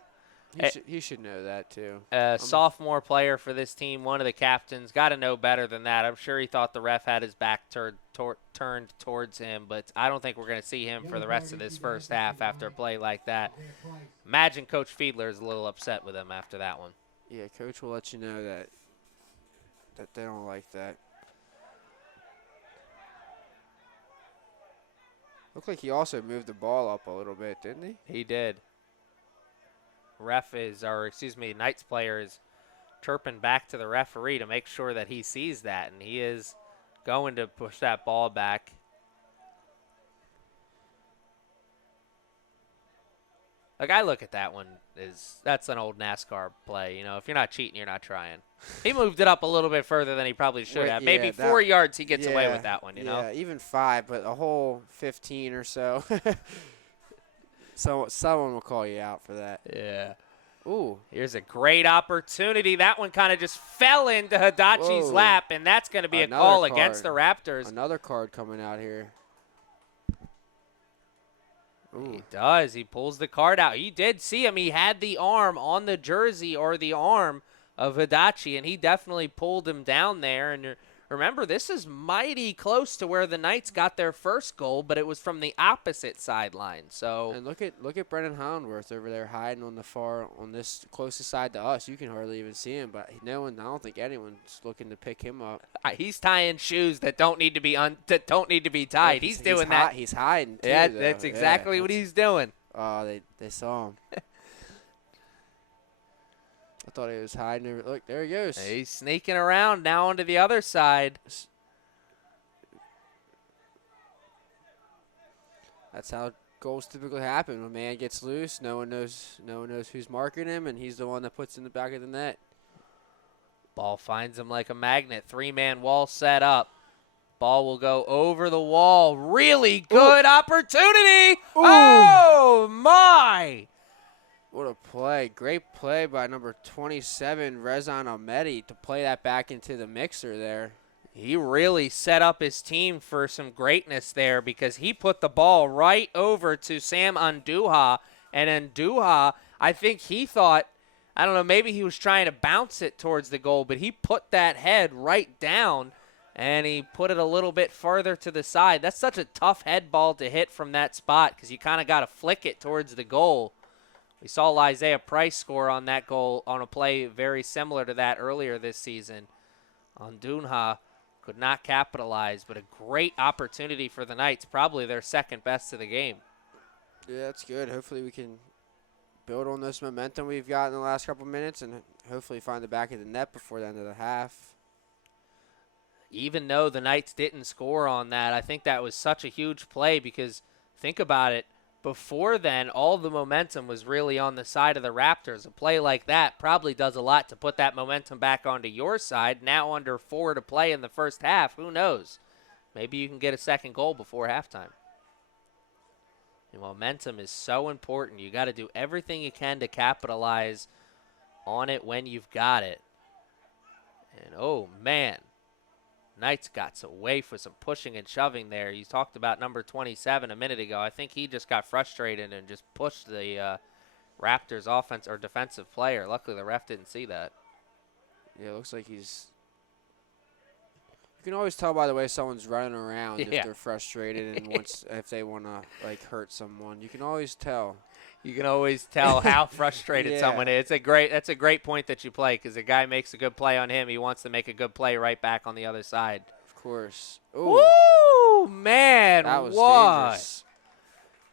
He should know that too. Sophomore player for this team, one of the captains, got to know better than that. I'm sure he thought the ref had his back turned towards him, but I don't think we're going to see him for the rest of this first half after a play like that. Imagine Coach Fiedler is a little upset with him after that one. Yeah, coach will let you know that they don't like that. Looked like he also moved the ball up a little bit, didn't he? He did. Knights player is chirping back to the referee to make sure that he sees that, and he is going to push that ball back. Like, I look at that one that's an old NASCAR play. You know, if you're not cheating, you're not trying. He moved it up a little bit further than he probably should have. Maybe 4 yards he gets away with that one, you know? Yeah, even 5, but a whole 15 or so. So someone will call you out for that. Yeah. Ooh. Here's a great opportunity. That one kind of just fell into Hadachi's lap, and that's going to be Another a call card. against the Raptors. Another card coming out here. Ooh. He does. He pulls the card out. You did see him. He had the arm on the jersey or the arm of Hadachi, and he definitely pulled him down there. And remember, this is mighty close to where the Knights got their first goal, but it was from the opposite sideline. So And look at Brennan Houndworth over there hiding on this closest side to us. You can hardly even see him, but I don't think anyone's looking to pick him up. he's tying shoes that don't need to be tied. He's doing that. He's hiding too, Yeah, though. that's exactly what he's doing. Oh, they saw him. I thought he was hiding over. Look, there he goes. He's sneaking around now onto the other side. That's how goals typically happen. When a man gets loose, no one knows who's marking him, and he's the one that puts in the back of the net. Ball finds him like a magnet. 3-man wall set up. Ball will go over the wall. Really good opportunity. Ooh. Oh, my. What a play. Great play by number 27, Rezan Ahmedi, to play that back into the mixer there. He really set up his team for some greatness there because he put the ball right over to Sam Anduha. And Anduha, I think he thought, I don't know, maybe he was trying to bounce it towards the goal, but he put that head right down and he put it a little bit further to the side. That's such a tough head ball to hit from that spot because you kind of got to flick it towards the goal. We saw Isaiah Price score on that goal on a play very similar to that earlier this season. Andunha could not capitalize, but a great opportunity for the Knights, probably their second best of the game. Yeah, that's good. Hopefully we can build on this momentum we've got in the last couple minutes and hopefully find the back of the net before the end of the half. Even though the Knights didn't score on that, I think that was such a huge play because think about it. Before then, all the momentum was really on the side of the Raptors. A play like that probably does a lot to put that momentum back onto your side. Now under 4 to play in the first half, who knows? Maybe you can get a second goal before halftime. And momentum is so important. You got to do everything you can to capitalize on it when you've got it. And, oh, man. Knights got away for some pushing and shoving there. You talked about number 27 a minute ago. I think he just got frustrated and just pushed the Raptors offense or defensive player. Luckily, the ref didn't see that. Yeah, it looks like he's... You can always tell by the way someone's running around if they're frustrated and if they want to, like, hurt someone. You can always tell. You can always tell how frustrated Yeah. someone is. That's a great point that you play because a guy makes a good play on him. He wants to make a good play right back on the other side. Of course. Ooh, Woo, man, that was what? dangerous.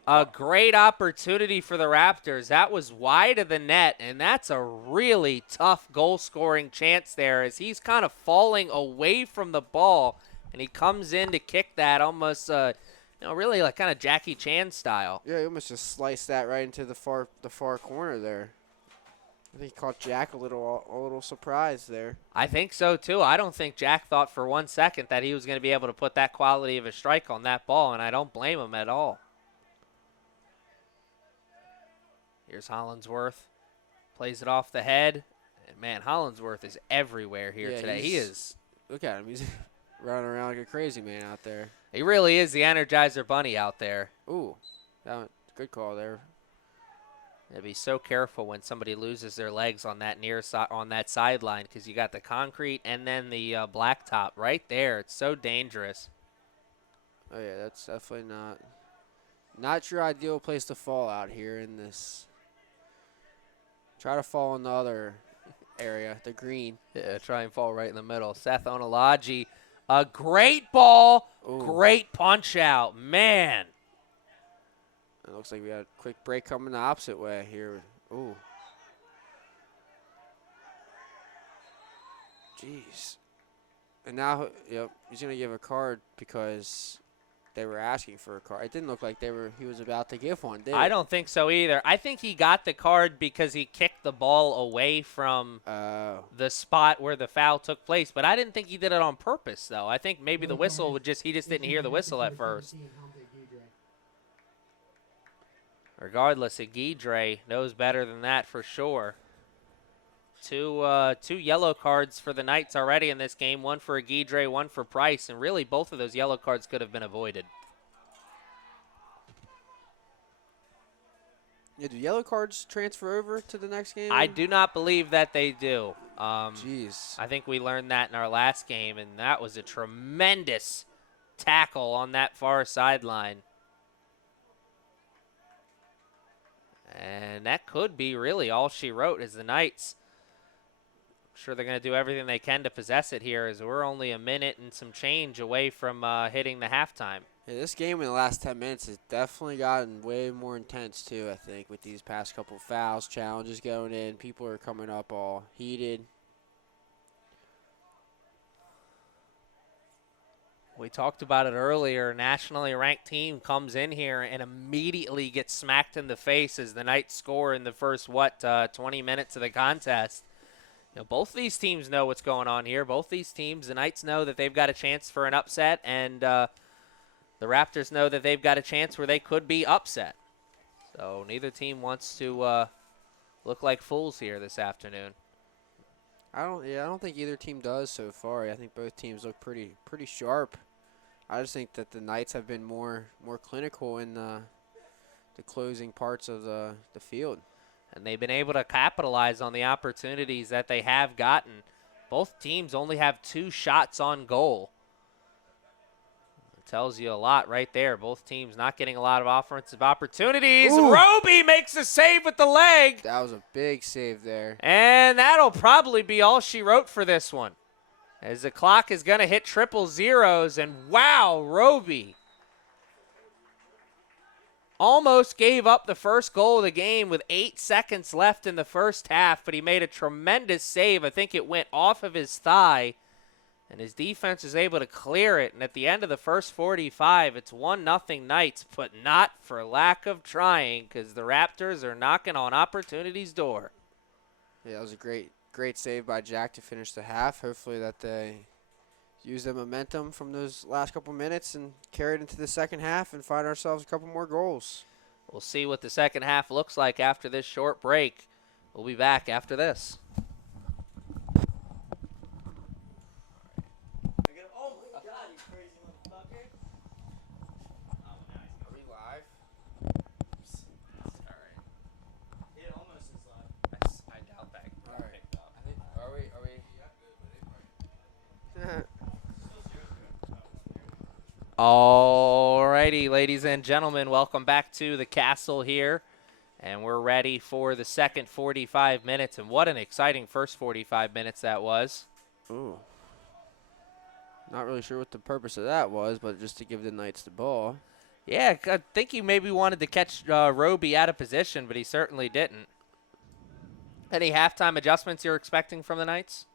A great opportunity for the Raptors. That was wide of the net, and that's a really tough goal-scoring chance there as he's kind of falling away from the ball, and he comes in to kick that almost, really like kind of Jackie Chan style. Yeah, he almost just sliced that right into the far corner there. I think he caught Jack a little surprised there. I think so, too. I don't think Jack thought for 1 second that he was going to be able to put that quality of a strike on that ball, and I don't blame him at all. Here's Hollinsworth. Plays it off the head. And, man, Hollinsworth is everywhere here today. He is. Look at him. He's running around like a crazy man out there. He really is the Energizer Bunny out there. Ooh, good call there. Yeah, be so careful when somebody loses their legs on that on that sideline because you got the concrete and then the blacktop right there. It's so dangerous. Oh, yeah, that's definitely not your ideal place to fall out here in this. Try to fall in the other area, the green. Yeah, try and fall right in the middle. Seth Onalaji, a great ball, Ooh. great punch out. Man. It looks like we got a quick break coming the opposite way here. Ooh. Jeez. And now, yep, he's going to give a card because they were asking for a card. It didn't look like he was about to give one, did it? I don't think so either. I think he got the card because he kicked the ball away from the spot where the foul took place. But I didn't think he did it on purpose, though. I think maybe the whistle he just didn't hear the whistle at first. Regardless, Aguidre knows better than that for sure. Two yellow cards for the Knights already in this game. One for Aguidre, one for Price. And really, both of those yellow cards could have been avoided. Yeah, do yellow cards transfer over to the next game? I do not believe that they do. Jeez. I think we learned that in our last game, and that was a tremendous tackle on that far sideline. And that could be really all she wrote is the Knights. I'm sure they're going to do everything they can to possess it here as we're only a minute and some change away from hitting the halftime. Yeah, this game in the last 10 minutes has definitely gotten way more intense, too, I think, with these past couple fouls, challenges going in. People are coming up all heated. We talked about it earlier. A nationally ranked team comes in here and immediately gets smacked in the face as the Knights score in the first, 20 minutes of the contest. You know, both of these teams know what's going on here. Both these teams, the Knights know that they've got a chance for an upset, and the Raptors know that they've got a chance where they could be upset. So neither team wants to look like fools here this afternoon. I don't think either team does so far. I think both teams look pretty sharp. I just think that the Knights have been more clinical in the closing parts of the field. And they've been able to capitalize on the opportunities that they have gotten. Both teams only have 2 shots on goal. It tells you a lot right there. Both teams not getting a lot of offensive opportunities. Ooh. Roby makes a save with the leg. That was a big save there. And that'll probably be all she wrote for this one. As the clock is going to hit triple zeros. And wow, Roby almost gave up the first goal of the game with 8 seconds left in the first half, but he made a tremendous save. I think it went off of his thigh, and his defense was able to clear it. And at the end of the first 45, it's 1-0 Knights, but not for lack of trying because the Raptors are knocking on opportunity's door. Yeah, that was a great save by Jack to finish the half. Hopefully that they use the momentum from those last couple minutes and carry it into the second half and find ourselves a couple more goals. We'll see what the second half looks like after this short break. We'll be back after this. Oh my God, you crazy motherfucker. Oh, nice. Are we live? Alright. It almost is live. I doubt that. All right. Are we? Alrighty, ladies and gentlemen, welcome back to the castle here And we're ready for the second 45 minutes. And what an exciting first 45 minutes that was. Ooh. Not really sure what the purpose of that was, but just to give the Knights the ball. Yeah, I think he maybe wanted to catch Roby out of position, but he certainly didn't. Any halftime adjustments you're expecting from the Knights?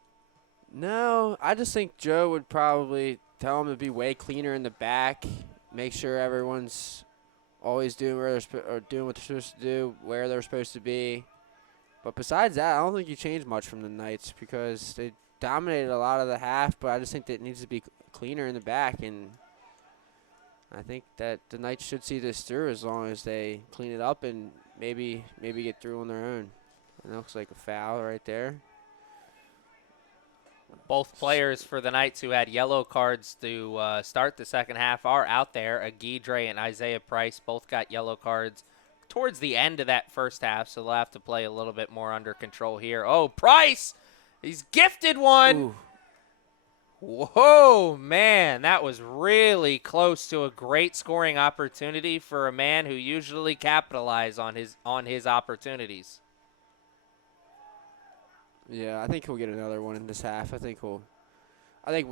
No, I just think Joe would probably tell him to be way cleaner in the back, make sure everyone's always doing doing what they're supposed to do, where they're supposed to be. But besides that, I don't think you change much from the Knights because they dominated a lot of the half, but I just think that it needs to be cleaner in the back, and I think that the Knights should see this through as long as they clean it up and maybe get through on their own. And it looks like a foul right there. Both players for the Knights who had yellow cards to start the second half are out there. Aguidre and Isaiah Price both got yellow cards towards the end of that first half, so they'll have to play a little bit more under control here. Oh, Price! He's gifted one! Ooh. Whoa, man, that was really close to a great scoring opportunity for a man who usually capitalizes on his opportunities. Yeah, I think he'll get another one in this half. I think we'll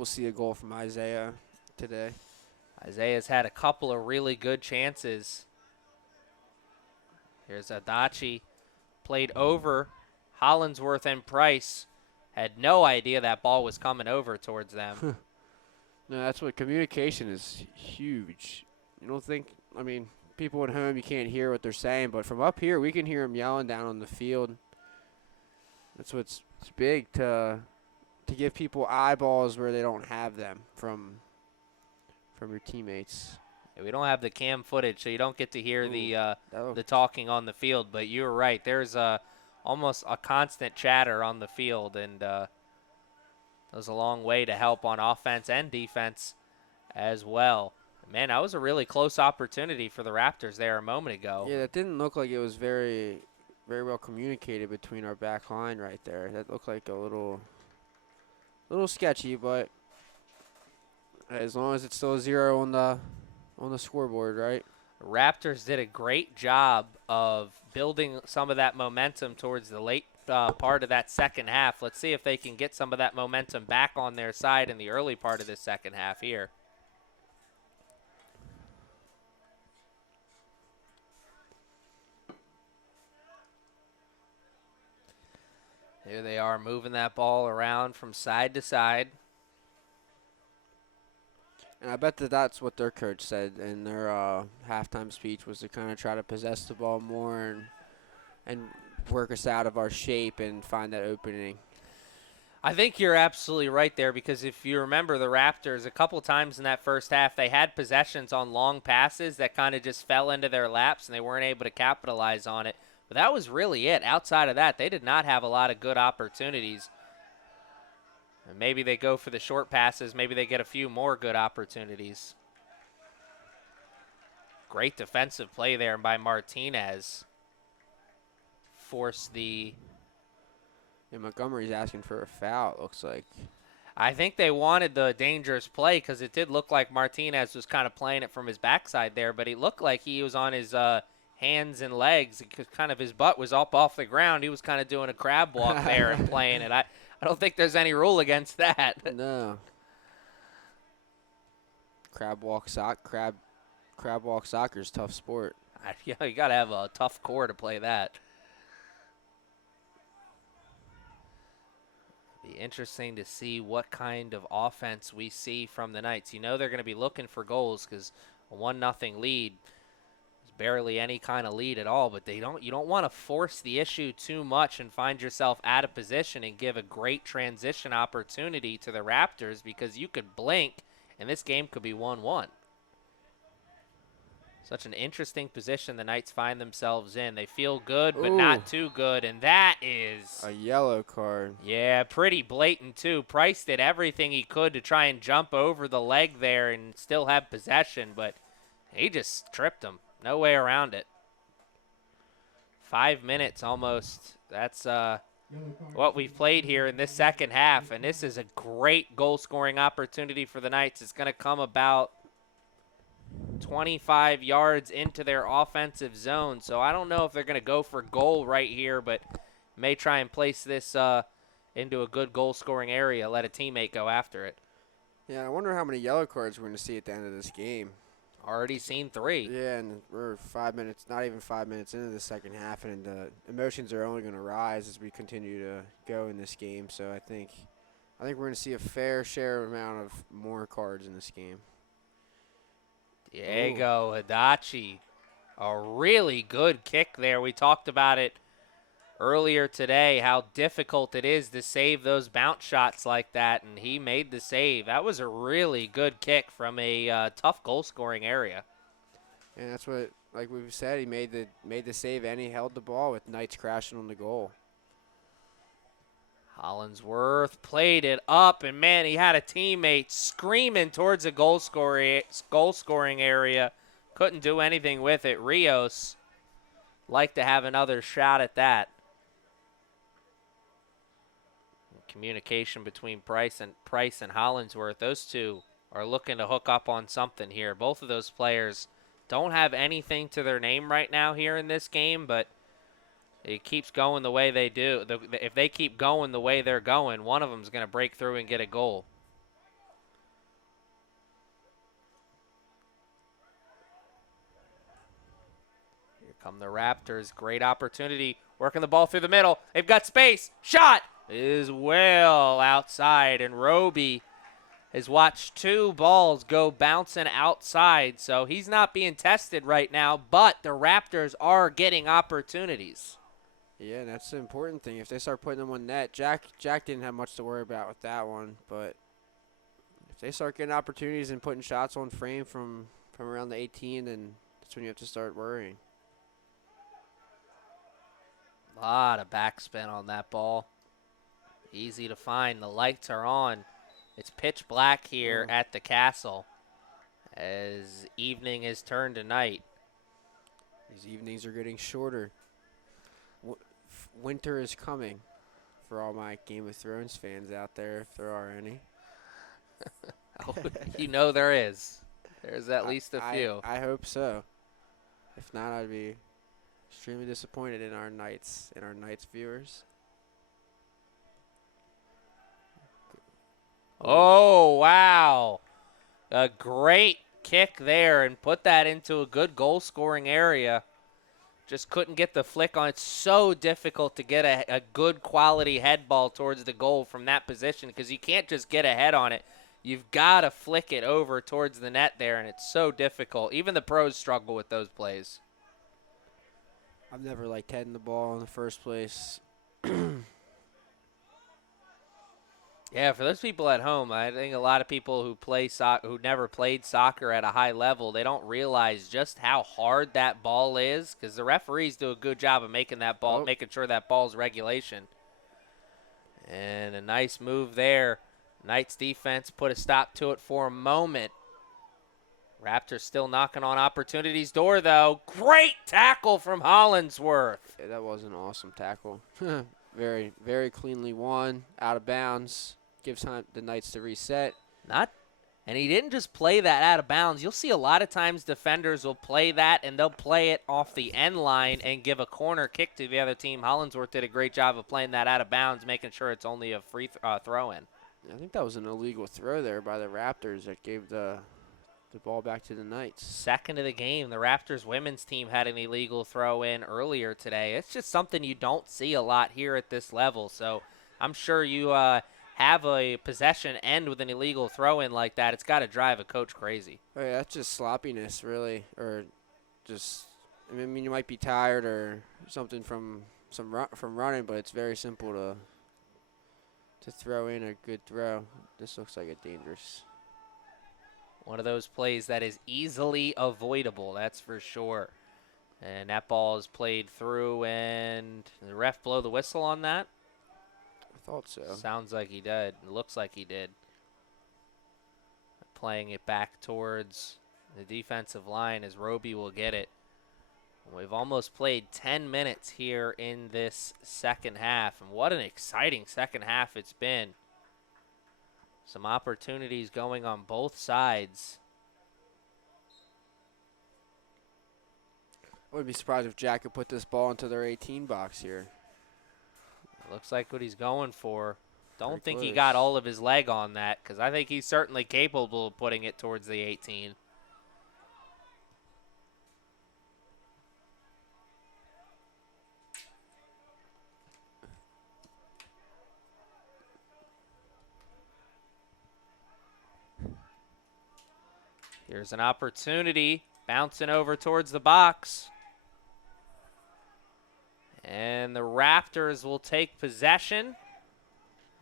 see a goal from Isaiah today. Isaiah's had a couple of really good chances. Here's Adachi, played over Hollinsworth and Price. Had no idea that ball was coming over towards them. No, that's what communication is huge. You don't think, I mean, people at home, you can't hear what they're saying, but from up here, we can hear them yelling down on the field. That's what's it's big to give people eyeballs where they don't have them from your teammates. Yeah, we don't have the cam footage, so you don't get to hear Ooh, the talking on the field. But you're right. There's almost a constant chatter on the field, and goes a long way to help on offense and defense as well. Man, that was a really close opportunity for the Raptors there a moment ago. Yeah, that didn't look like it was very well communicated between our back line right there. That looked like a little sketchy, but as long as it's still a 0 on the scoreboard, right? Raptors did a great job of building some of that momentum towards the late part of that second half. Let's see if they can get some of that momentum back on their side in the early part of this second half here. Here they are moving that ball around from side to side. And I bet that's what their coach said in their halftime speech was to kind of try to possess the ball more and work us out of our shape and find that opening. I think you're absolutely right there because if you remember the Raptors, a couple times in that first half, they had possessions on long passes that kind of just fell into their laps and they weren't able to capitalize on it. But that was really it. Outside of that, they did not have a lot of good opportunities. And maybe they go for the short passes. Maybe they get a few more good opportunities. Great defensive play there by Martinez. Force the... And Montgomery's asking for a foul, it looks like. I think they wanted the dangerous play because it did look like Martinez was kind of playing it from his backside there, but it looked like he was on his hands and legs because kind of his butt was up off the ground. He was kind of doing a crab walk there and playing it. I don't think there's any rule against that. No. Crab walk soccer is tough sport. Yeah, you got to have a tough core to play that. Be interesting to see what kind of offense we see from the Knights. You know they're going to be looking for goals because a 1-0 lead is barely any kind of lead at all, but you don't want to force the issue too much and find yourself out of position and give a great transition opportunity to the Raptors because you could blink and this game could be 1-1. Such an interesting position the Knights find themselves in. They feel good, but not too good, and that is... a yellow card. Yeah, pretty blatant, too. Price did everything he could to try and jump over the leg there and still have possession, but he just tripped him. No way around it. 5 minutes almost. That's what we've played here in this second half, and this is a great goal-scoring opportunity for the Knights. It's going to come about 25 yards into their offensive zone. So I don't know if they're going to go for goal right here, but may try and place this into a good goal-scoring area, let a teammate go after it. Yeah, I wonder how many yellow cards we're going to see at the end of this game. Already seen 3. Yeah, and we're 5 minutes, not even 5 minutes into the second half, and the emotions are only going to rise as we continue to go in this game. So I think we're going to see a fair share amount of more cards in this game. Diego Hadachi, a really good kick there. We talked about it earlier today, how difficult it is to save those bounce shots like that, and he made the save. That was a really good kick from a tough goal-scoring area. And that's what, like we've said, he made the save and he held the ball with Knights crashing on the goal. Hollinsworth played it up, and man, he had a teammate screaming towards the goal-scoring area. Couldn't do anything with it. Rios like to have another shot at that. Communication between Price and Hollinsworth. Those two are looking to hook up on something here. Both of those players don't have anything to their name right now here in this game, but it keeps going the way they do. If they keep going the way they're going, one of them is going to break through and get a goal. Here come the Raptors. Great opportunity. Working the ball through the middle. They've got space. Shot is well outside, and Roby has watched 2 balls go bouncing outside, so he's not being tested right now, but the Raptors are getting opportunities. Yeah, and that's the important thing. If they start putting them on net, Jack didn't have much to worry about with that one, but if they start getting opportunities and putting shots on frame from around the 18, then that's when you have to start worrying. A lot of backspin on that ball. Easy to find. The lights are on. It's pitch black here at the castle as evening has turned to night. These evenings are getting shorter. Winter is coming for all my Game of Thrones fans out there, if there are any. Oh, you know there is. There's at least a few. I hope so. If not, I'd be extremely disappointed in our Knights viewers. Oh, wow. A great kick there and put that into a good goal-scoring area. Just couldn't get the flick on. It's so difficult to get a good quality head ball towards the goal from that position because you can't just get a head on it. You've got to flick it over towards the net there, and it's so difficult. Even the pros struggle with those plays. I've never liked heading the ball in the first place. Yeah, for those people at home, I think a lot of people who play who never played soccer at a high level, they don't realize just how hard that ball is because the referees do a good job of making that ball, making sure that ball's regulation. And a nice move there. Knights defense put a stop to it for a moment. Raptors still knocking on opportunity's door, though. Great tackle from Hollinsworth. Yeah, that was an awesome tackle. Very, very cleanly won, out of bounds. Gives time the Knights to reset. And he didn't just play that out of bounds. You'll see a lot of times defenders will play that, and they'll play it off the end line and give a corner kick to the other team. Hollinsworth did a great job of playing that out of bounds, making sure it's only a free throw-in. I think that was an illegal throw there by the Raptors that gave the ball back to the Knights. Second of the game, the Raptors women's team had an illegal throw-in earlier today. It's just something you don't see a lot here at this level. So I'm sure you have a possession end with an illegal throw-in like that. It's got to drive a coach crazy. Oh, yeah, that's just sloppiness, really, or just. I mean, you might be tired or something from running, but it's very simple to throw in a good throw. This looks like a dangerous. One of those plays that is easily avoidable, that's for sure. And that ball is played through, and the ref blow the whistle on that? I thought so. Sounds like he did. It looks like he did. Playing it back towards the defensive line as Roby will get it. We've almost played 10 minutes here in this second half, and what an exciting second half it's been. Some opportunities going on both sides. I wouldn't be surprised if Jack could put this ball into their 18 box here. Looks like what he's going for. Don't Pretty think he close. got all of his leg on that because I think he's certainly capable of putting it towards the 18. Here's an opportunity, bouncing over towards the box. And the Raptors will take possession.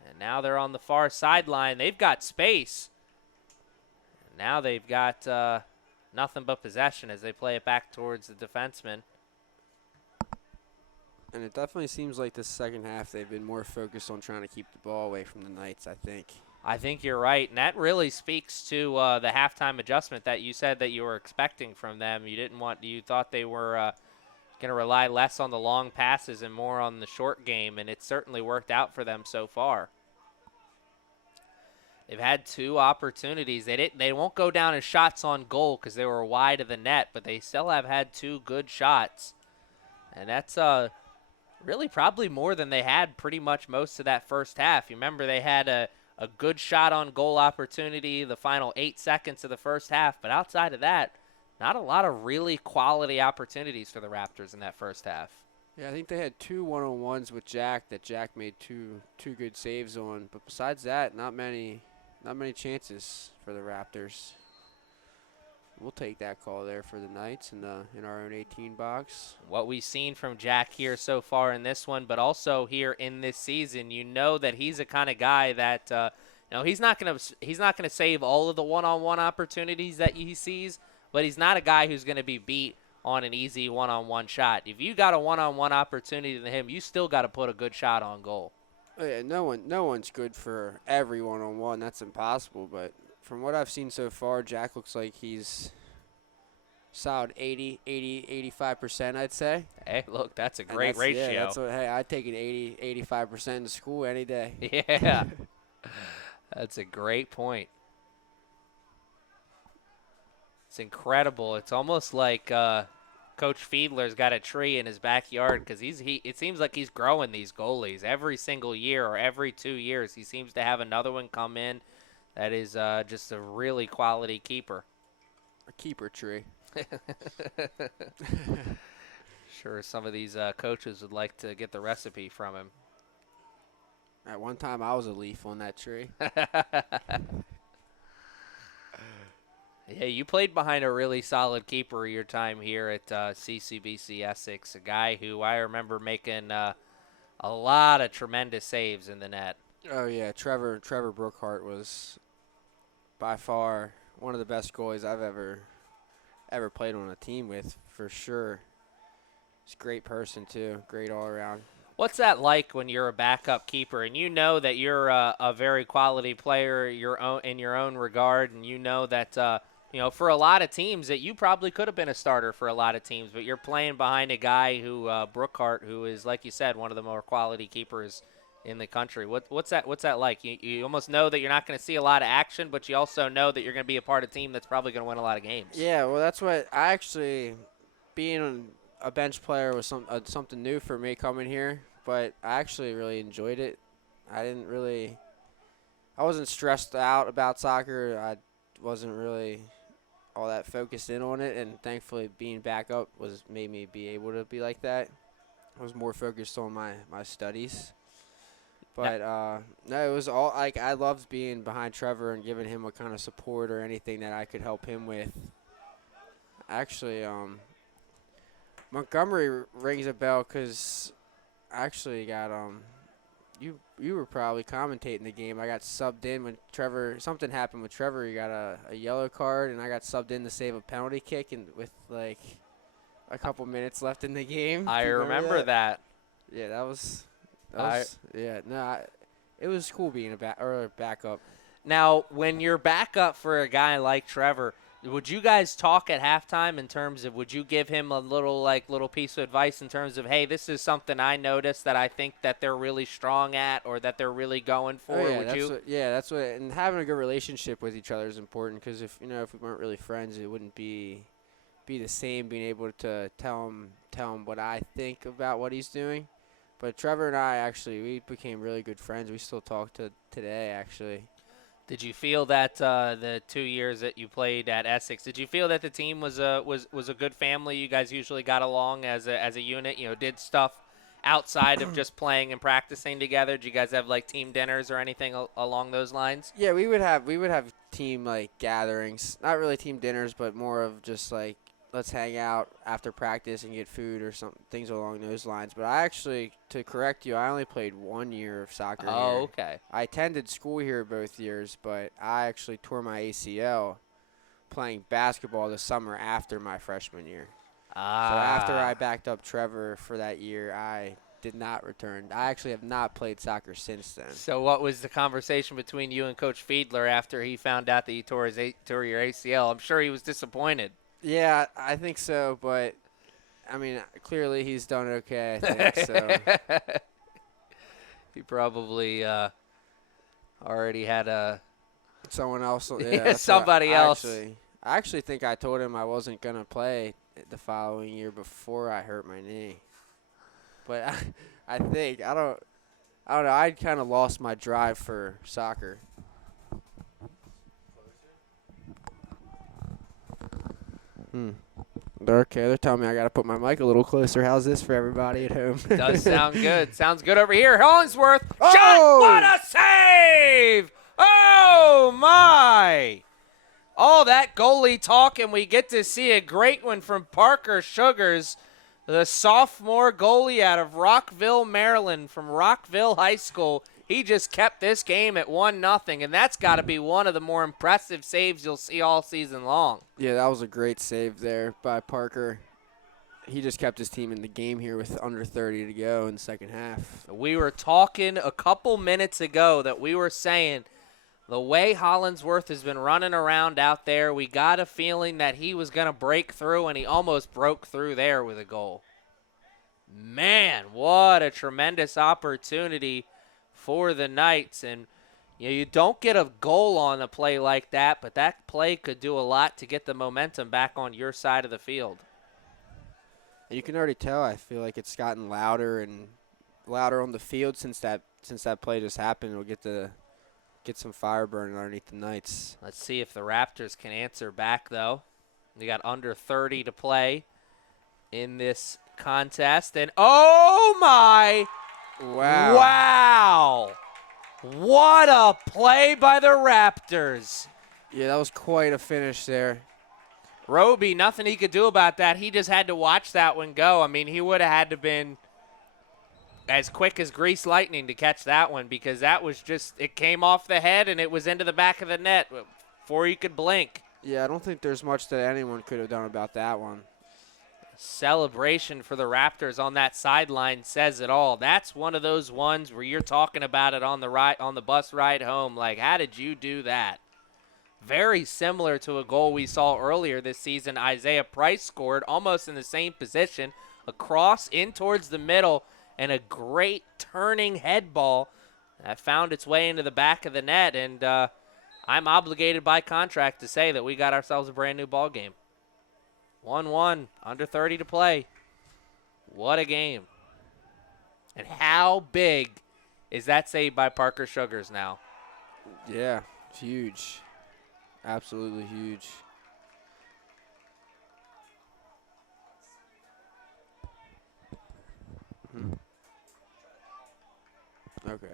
And now they're on the far sideline. They've got space. And now they've got nothing but possession as they play it back towards the defenseman. And it definitely seems like this second half they've been more focused on trying to keep the ball away from the Knights, I think. I think you're right, and that really speaks to the halftime adjustment that you said that you were expecting from them. You thought they were going to rely less on the long passes and more on the short game, and it certainly worked out for them so far. They've had 2 opportunities. They won't go down as shots on goal because they were wide of the net, but they still have had 2 good shots, and that's really probably more than they had pretty much most of that first half. You remember they had a good shot on goal opportunity the final 8 seconds of the first half. But outside of that, not a lot of really quality opportunities for the Raptors in that first half. Yeah, I think they had 2 one-on-ones with Jack that Jack made two good saves on. But besides that, not many chances for the Raptors. We'll take that call there for the Knights in our own 18 box. What we've seen from Jack here so far in this one, but also here in this season, you know that he's a kind of guy that he's not gonna save all of the one-on-one opportunities that he sees, but he's not a guy who's gonna be beat on an easy one-on-one shot. If you got a one-on-one opportunity to him, you still got to put a good shot on goal. Oh, yeah, no one's good for every one-on-one. That's impossible. But from what I've seen so far, Jack looks like he's solid 85%, I'd say. Hey, look, that's a great And ratio. Yeah, hey, I'd take it 85% to school any day. Yeah, that's a great point. It's incredible. It's almost like Coach Fiedler's got a tree in his backyard because it seems like he's growing these goalies every single year or every 2 years. He seems to have another one come in that is just a really quality keeper. A keeper tree. Sure, some of these coaches would like to get the recipe from him. At one time, I was a leaf on that tree. Yeah, you played behind a really solid keeper your time here at CCBC Essex, a guy who I remember making a lot of tremendous saves in the net. Oh yeah, Trevor Brookhart was by far one of the best goalies I've ever played on a team with, for sure. He's a great person too, great all around. What's that like when you're a backup keeper and you know that you're a very quality player in your own regard, and you know that for a lot of teams that you probably could have been a starter for a lot of teams, but you're playing behind a guy who Brookhart, who is, like you said, one of the more quality keepers in the country. What's that like? You almost know that you're not going to see a lot of action, but you also know that you're going to be a part of a team that's probably going to win a lot of games. Yeah, well, that's what I actually, being a bench player was something new for me coming here, but I actually really enjoyed it. I wasn't stressed out about soccer. I wasn't really all that focused in on it, and thankfully being back up made me be able to be like that. I was more focused on my studies. But no, it was all like I loved being behind Trevor and giving him a kind of support or anything that I could help him with. Actually, Montgomery rings a bell because I actually got you were probably commentating the game. I got subbed in when something happened with Trevor. He got a yellow card, and I got subbed in to save a penalty kick, and with like a couple minutes left in the game. I remember that. Yeah, that was it was cool being a backup. Now, when you're backup for a guy like Trevor, would you guys talk at halftime in terms of, would you give him a little piece of advice in terms of, hey, this is something I noticed that I think that they're really strong at or that they're really going for? Oh, yeah, that's what, and having a good relationship with each other is important, because if we weren't really friends, it wouldn't be be the same, being able to tell him what I think about what he's doing. But Trevor and I we became really good friends. We still talk to today, actually. Did you feel that the 2 years that you played at Essex, did you feel that the team was a good family? You guys usually got along as a unit. Did stuff outside of just playing and practicing together. Did you guys have like team dinners or anything along those lines? Yeah, we would have team like gatherings, not really team dinners, but more of just like let's hang out after practice and get food or some things along those lines. But to correct you, I only played 1 year of soccer Oh, here. okay. I attended school here both years, but I actually tore my ACL playing basketball the summer after my freshman year. So after I backed up Trevor for that year, I did not return. I actually have not played soccer since then. So what was the conversation between you and Coach Fiedler after he found out that you tore your ACL? I'm sure he was disappointed. Yeah, I think so, but I mean, clearly he's done okay, I think. So He probably already had someone else, somebody else. I actually think I told him I wasn't gonna play the following year before I hurt my knee. But I think I don't know. I kind of lost my drive for soccer. They're telling me I got to put my mic a little closer. How's this for everybody at home? Does sound good. Sounds good over here. Hollingsworth, Oh! shot, what a save! Oh, my! All that goalie talk, and we get to see a great one from Parker Sugars, the sophomore goalie out of Rockville, Maryland, from Rockville High School. He just kept this game at 1-0, and that's got to be one of the more impressive saves you'll see all season long. Yeah, that was a great save there by Parker. He just kept his team in the game here with under 30 to go in the second half. We were talking a couple minutes ago that we were saying the way Hollingsworth has been running around out there, we got a feeling that he was going to break through, and he almost broke through there with a goal. Man, what a tremendous opportunity for the Knights. And you don't get a goal on a play like that, but that play could do a lot to get the momentum back on your side of the field. And you can already tell, I feel like it's gotten louder and louder on the field since that play just happened. We'll get some fire burning underneath the Knights. Let's see if the Raptors can answer back, though. They got under 30 to play in this contest. And, oh, my! Wow. Wow! What a play by the Raptors. Yeah, that was quite a finish there. Roby, nothing he could do about that. He just had to watch that one go. I mean, he would have had to been as quick as grease lightning to catch that one, because that was just, it came off the head and it was into the back of the net before you could blink. Yeah, I don't think there's much that anyone could have done about that one. Celebration for the Raptors on that sideline says it all. That's one of those ones where you're talking about it on the bus ride home. Like, how did you do that? Very similar to a goal we saw earlier this season. Isaiah Price scored almost in the same position, a cross in towards the middle, and a great turning head ball that found its way into the back of the net. And I'm obligated by contract to say that we got ourselves a brand new ball game. 1-1, under 30 to play. What a game. And how big is that save by Parker Sugars now? Yeah, it's huge. Absolutely huge. Okay.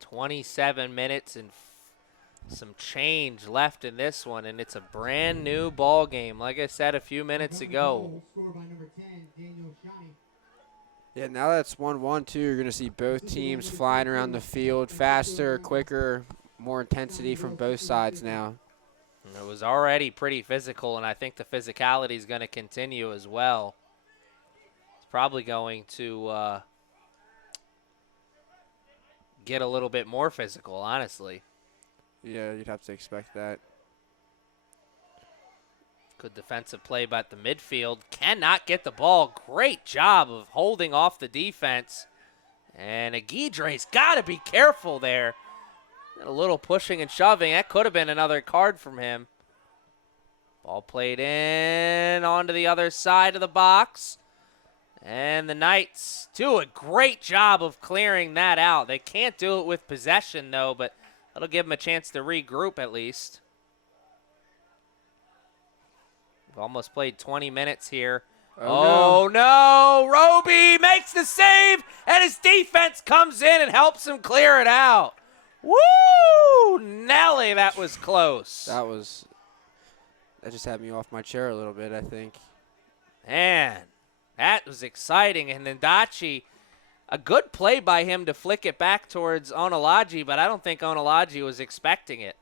27 minutes and some change left in this one, and it's a brand new ball game. Like I said a few minutes ago. Scored by number 10, Daniel Shani. Yeah, now that's 1-1 too. You're going to see both teams flying around the field faster, quicker, more intensity from both sides now. It was already pretty physical, and I think the physicality is going to continue as well. It's probably going to get a little bit more physical, honestly. Yeah, you'd have to expect that. Good defensive play by the midfield. Cannot get the ball. Great job of holding off the defense. And Aguidre's got to be careful there. A little pushing and shoving. That could have been another card from him. Ball played in onto the other side of the box. And the Knights do a great job of clearing that out. They can't do it with possession, though, but that'll give them a chance to regroup at least. We've almost played 20 minutes here. Oh no. Roby makes the save, and his defense comes in and helps him clear it out. Woo! Nelly, that was close. That just had me off my chair a little bit, I think. Man, that was exciting. And then Dachi, a good play by him to flick it back towards Onalaji, but I don't think Onalaji was expecting it.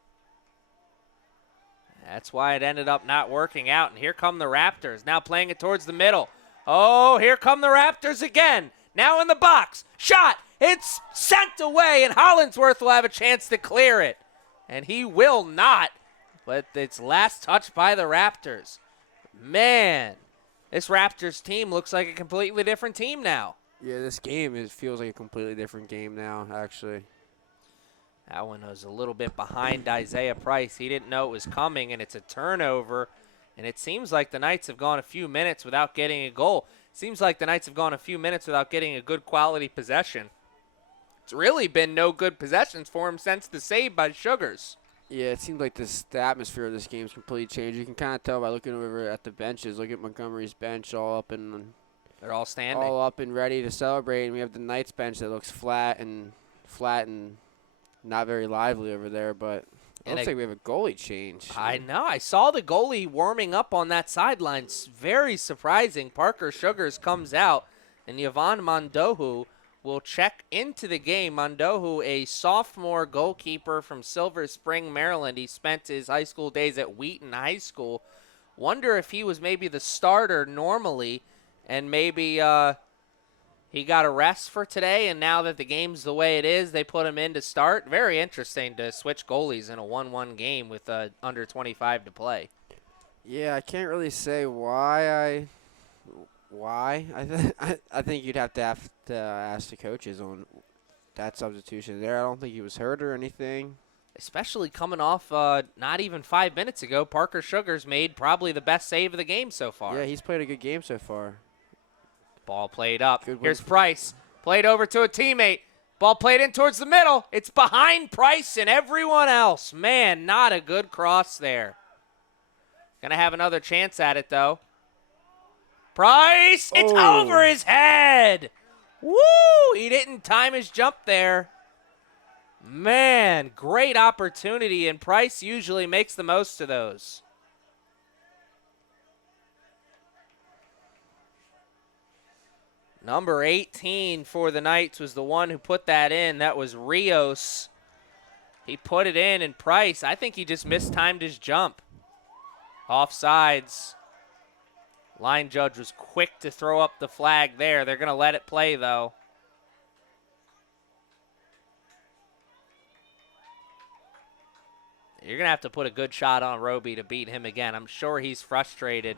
That's why it ended up not working out. And here come the Raptors, now playing it towards the middle. Oh, here come the Raptors again. Now in the box. Shot. It's sent away, and Hollingsworth will have a chance to clear it. And he will not, but it's last touch by the Raptors. Man, this Raptors team looks like a completely different team now. Yeah, this game feels like a completely different game now, actually. That one was a little bit behind Isaiah Price. He didn't know it was coming, and it's a turnover. And it seems like the Knights have gone a few minutes without getting a goal. Seems like the Knights have gone a few minutes without getting a good quality possession. It's really been no good possessions for him since the save by Sugars. Yeah, it seems like the atmosphere of this game is completely changed. You can kind of tell by looking over at the benches. Look at Montgomery's bench all up and They're all standing. all up and ready to celebrate. And we have the Knights bench that looks flat and not very lively over there. But it looks like we have a goalie change. I know. I saw the goalie warming up on that sideline. Very surprising. Parker Sugars comes out, and Yvonne Mondohu will check into the game. Mondohu, a sophomore goalkeeper from Silver Spring, Maryland. He spent his high school days at Wheaton High School. Wonder if he was maybe the starter normally, and maybe he got a rest for today, and now that the game's the way it is, they put him in to start. Very interesting to switch goalies in a 1-1 game with under 25 to play. Yeah, I can't really say why. I think you'd have to ask the coaches on that substitution there. I don't think he was hurt or anything. Especially coming off not even 5 minutes ago, Parker Sugars made probably the best save of the game so far. Yeah, he's played a good game so far. Ball played up. Good Here's Price. Played over to a teammate. Ball played in towards the middle. It's behind Price and everyone else. Man, not a good cross there. Gonna have another chance at it, though. Price! It's over his head! Woo! He didn't time his jump there. Man, great opportunity, and Price usually makes the most of those. Number 18 for the Knights was the one who put that in. That was Rios. He put it in, and Price, I think he just mistimed his jump. Offsides. Line judge was quick to throw up the flag there. They're going to let it play, though. You're going to have to put a good shot on Roby to beat him again. I'm sure he's frustrated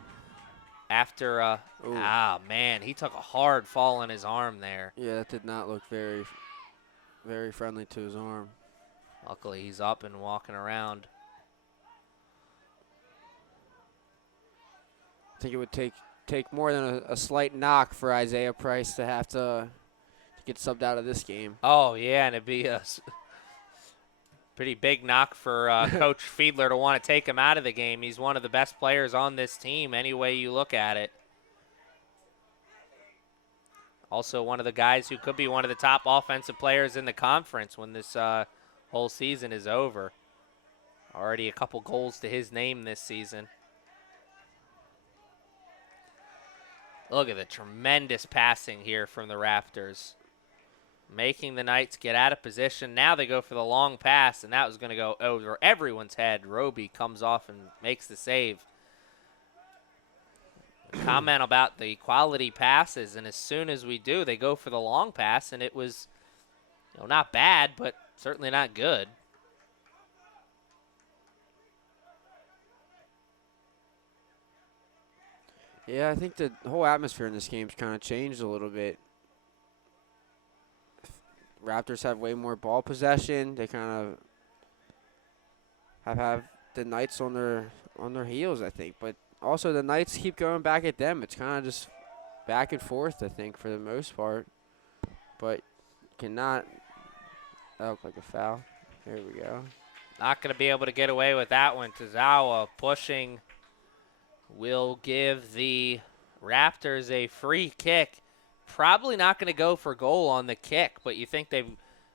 after, man, he took a hard fall on his arm there. Yeah, that did not look very, very friendly to his arm. Luckily, he's up and walking around. I think it would take more than a slight knock for Isaiah Price to have to get subbed out of this game. Oh, yeah, and it'd be a pretty big knock for Coach Fiedler to want to take him out of the game. He's one of the best players on this team any way you look at it. Also one of the guys who could be one of the top offensive players in the conference when this whole season is over. Already a couple goals to his name this season. Look at the tremendous passing here from the Raptors. Making the Knights get out of position. Now they go for the long pass, and that was going to go over everyone's head. Roby comes off and makes the save. Comment about the quality passes, and as soon as we do, they go for the long pass, and it was not bad, but certainly not good. Yeah, I think the whole atmosphere in this game's kind of changed a little bit. Raptors have way more ball possession. They kind of have the Knights on their heels, I think. But also the Knights keep going back at them. It's kind of just back and forth, I think, for the most part. But cannot. That looked like a foul. There we go. Not going to be able to get away with that one. Tozawa pushing will give the Raptors a free kick. Probably not going to go for goal on the kick, but you think they've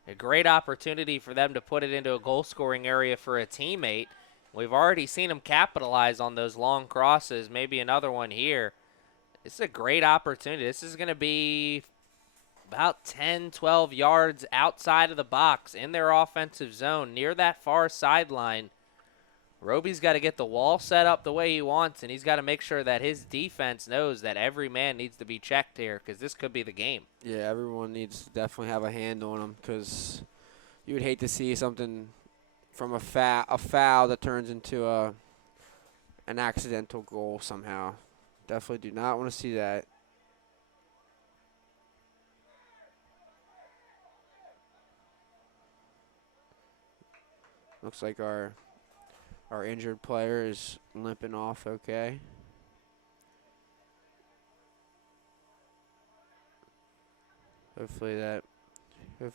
a great opportunity for them to put it into a goal-scoring area for a teammate. We've already seen them capitalize on those long crosses. Maybe another one here. This is a great opportunity. This is going to be about 10, 12 yards outside of the box in their offensive zone near that far sideline. Roby's got to get the wall set up the way he wants, and he's got to make sure that his defense knows that every man needs to be checked here because this could be the game. Yeah, everyone needs to definitely have a hand on them because you would hate to see something from a foul that turns into an accidental goal somehow. Definitely do not want to see that. Looks like our injured player is limping off okay. Hopefully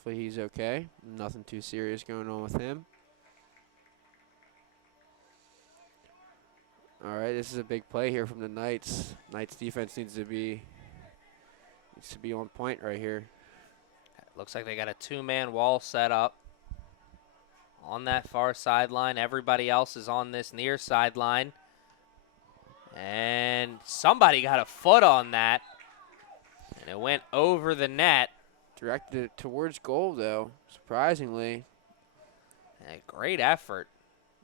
he's okay. Nothing too serious going on with him. All right, this is a big play here from the Knights. Knights defense needs to be on point right here. Looks like they got a two-man wall set up on that far sideline. Everybody else is on this near sideline. And somebody got a foot on that. And it went over the net. Directed it towards goal, though, surprisingly. A great effort.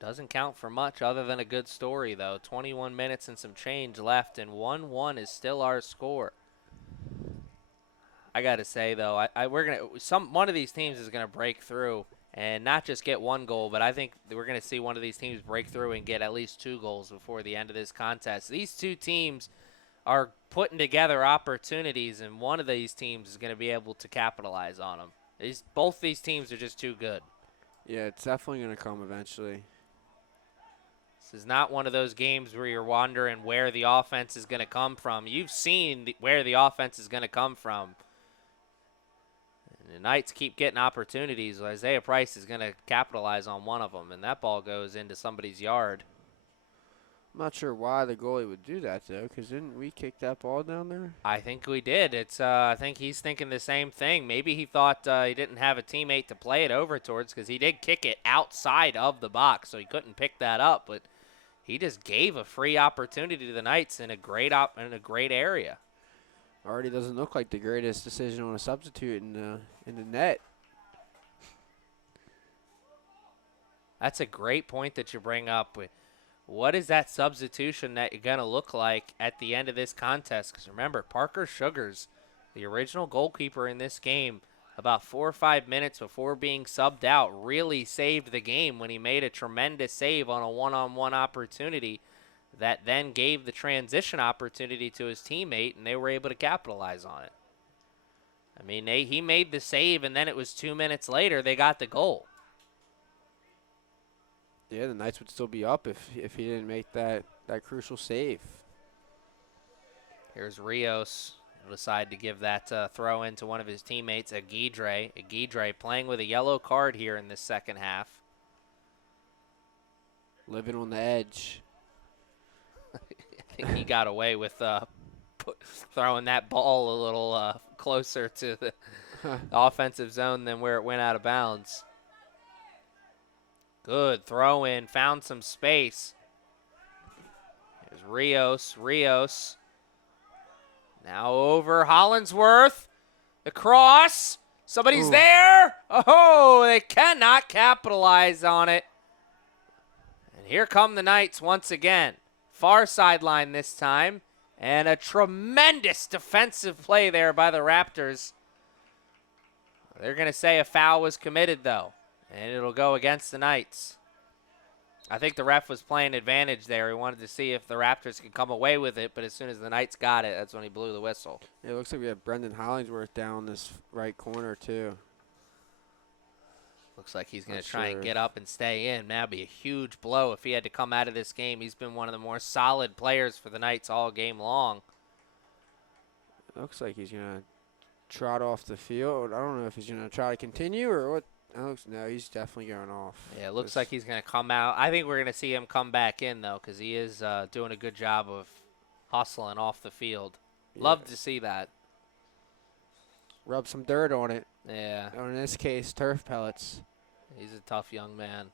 Doesn't count for much other than a good story, though. 21 minutes and some change left, and 1-1 is still our score. I got to say, though, one of these teams is going to break through and not just get one goal, but I think we're going to see one of these teams break through and get at least 2 goals before the end of this contest. These two teams are putting together opportunities, and one of these teams is going to be able to capitalize on them. Both these teams are just too good. Yeah, it's definitely going to come eventually. This is not one of those games where you're wondering where the offense is going to come from. You've seen where the offense is going to come from. And the Knights keep getting opportunities. Isaiah Price is going to capitalize on one of them, and that ball goes into somebody's yard. I'm not sure why the goalie would do that, though, because didn't we kick that ball down there? I think we did. I think he's thinking the same thing. Maybe he thought he didn't have a teammate to play it over towards because he did kick it outside of the box, so he couldn't pick that up. But he just gave a free opportunity to the Knights in a great area. Already doesn't look like the greatest decision on a substitute in the net. That's a great point that you bring up. What is that substitution that you're going to look like at the end of this contest? Because remember, Parker Sugars, the original goalkeeper in this game, about 4 or 5 minutes before being subbed out, really saved the game when he made a tremendous save on a one-on-one opportunity that then gave the transition opportunity to his teammate, and they were able to capitalize on it. I mean, he made the save, and then it was 2 minutes later they got the goal. Yeah, the Knights would still be up if he didn't make that crucial save. Here's Rios. He'll decide to give that throw in to one of his teammates, Aguidre. Aguidre playing with a yellow card here in this second half. Living on the edge. I think he got away with throwing that ball a little closer to the offensive zone than where it went out of bounds. Good throw in, found some space. There's Rios. Now over Hollingsworth. The cross. Somebody's Ooh. there. Oh, they cannot capitalize on it. And here come the Knights once again. Far sideline this time. And a tremendous defensive play there by the Raptors. They're going to say a foul was committed, though. And it'll go against the Knights. I think the ref was playing advantage there. He wanted to see if the Raptors could come away with it, but as soon as the Knights got it, that's when he blew the whistle. It looks like we have Brendan Hollingsworth down this right corner, too. Looks like he's going Not to try and sure. get up and stay in. That'd be a huge blow if he had to come out of this game. He's been one of the more solid players for the Knights all game long. Looks like he's going to trot off the field. I don't know if he's going to try to continue or what. No, he's definitely going off. Yeah, it looks like he's going to come out. I think we're going to see him come back in, though, because he is doing a good job of hustling off the field. Yeah. Love to see that. Rub some dirt on it. Yeah, Or in this case, turf pellets. he's a tough young man.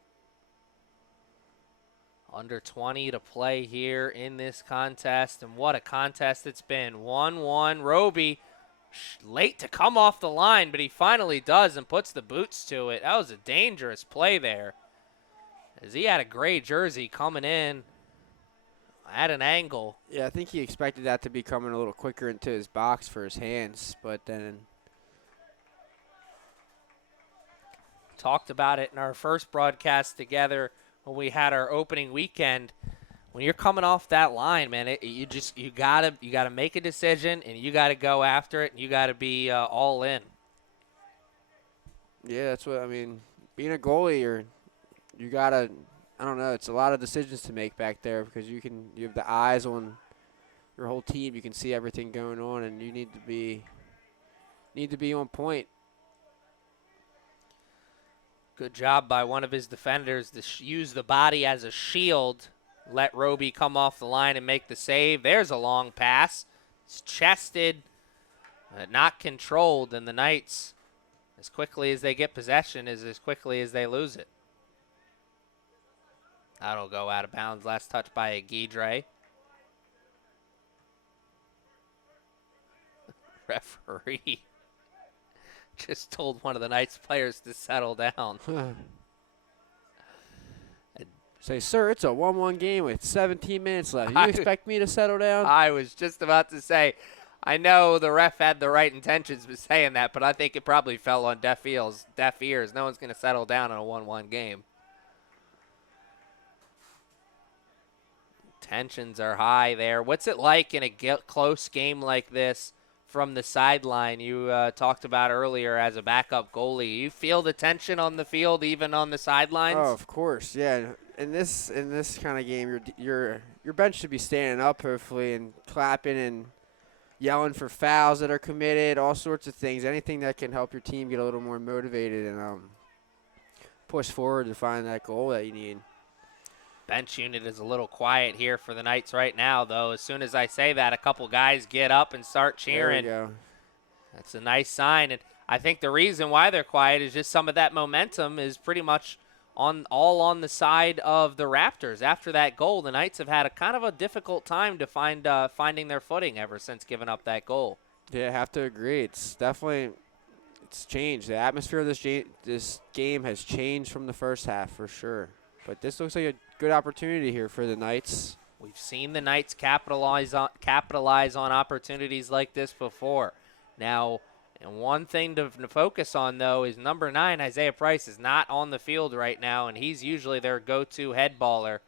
Under 20 to play here in this contest, and what a contest it's been. 1-1. Roby late to come off the line, but he finally does and puts the boots to it. That was a dangerous play there, as he had a gray jersey coming in at an angle. Yeah, I think he expected that to be coming a little quicker into his box for his hands, but then Talked about it in our first broadcast together when we had our opening weekend. When you're coming off that line, man, you gotta make a decision, and you gotta go after it, and you gotta be all in. yeah, that's what I mean. Being a goalie, you gotta. I don't know. It's a lot of decisions to make back there because you have the eyes on your whole team. You can see everything going on, and you need to be on point. Good job by one of his defenders to use the body as a shield. Let Roby come off the line and make the save. There's a long pass. It's chested, not controlled, and the Knights, as quickly as they get possession, is as quickly as they lose it. That'll go out of bounds. Last touch by Guidre. Referee just told one of the Knights players to settle down. Say, sir, it's a 1-1 game with 17 minutes left. You I- expect me to settle down? I was just about to say, I know the ref had the right intentions with saying that, but I think it probably fell on deaf ears. No one's going to settle down in a 1-1 game. Tensions are high there. What's it like in a close game like this from the sideline? You talked about earlier as a backup goalie. You feel the tension on the field, even on the sidelines? Oh, of course, yeah. In this kind of game, your bench should be standing up, hopefully, and clapping and yelling for fouls that are committed, all sorts of things, anything that can help your team get a little more motivated and push forward to find that goal that you need. Bench unit is a little quiet here for the Knights right now, though. As soon as I say that, a couple guys get up and start cheering. There we go. That's a nice sign, and I think the reason why they're quiet is just some of that momentum is pretty much all on the side of the Raptors. After that goal, the Knights have had a kind of a difficult time to finding their footing ever since giving up that goal. Yeah, I have to agree. It's changed. The atmosphere of this game has changed from the first half for sure. But this looks like a good opportunity here for the Knights. We've seen the Knights capitalize on opportunities like this before. Now, and one thing to focus on, though, is number 9, Isaiah Price, is not on the field right now, and he's usually their go-to head baller.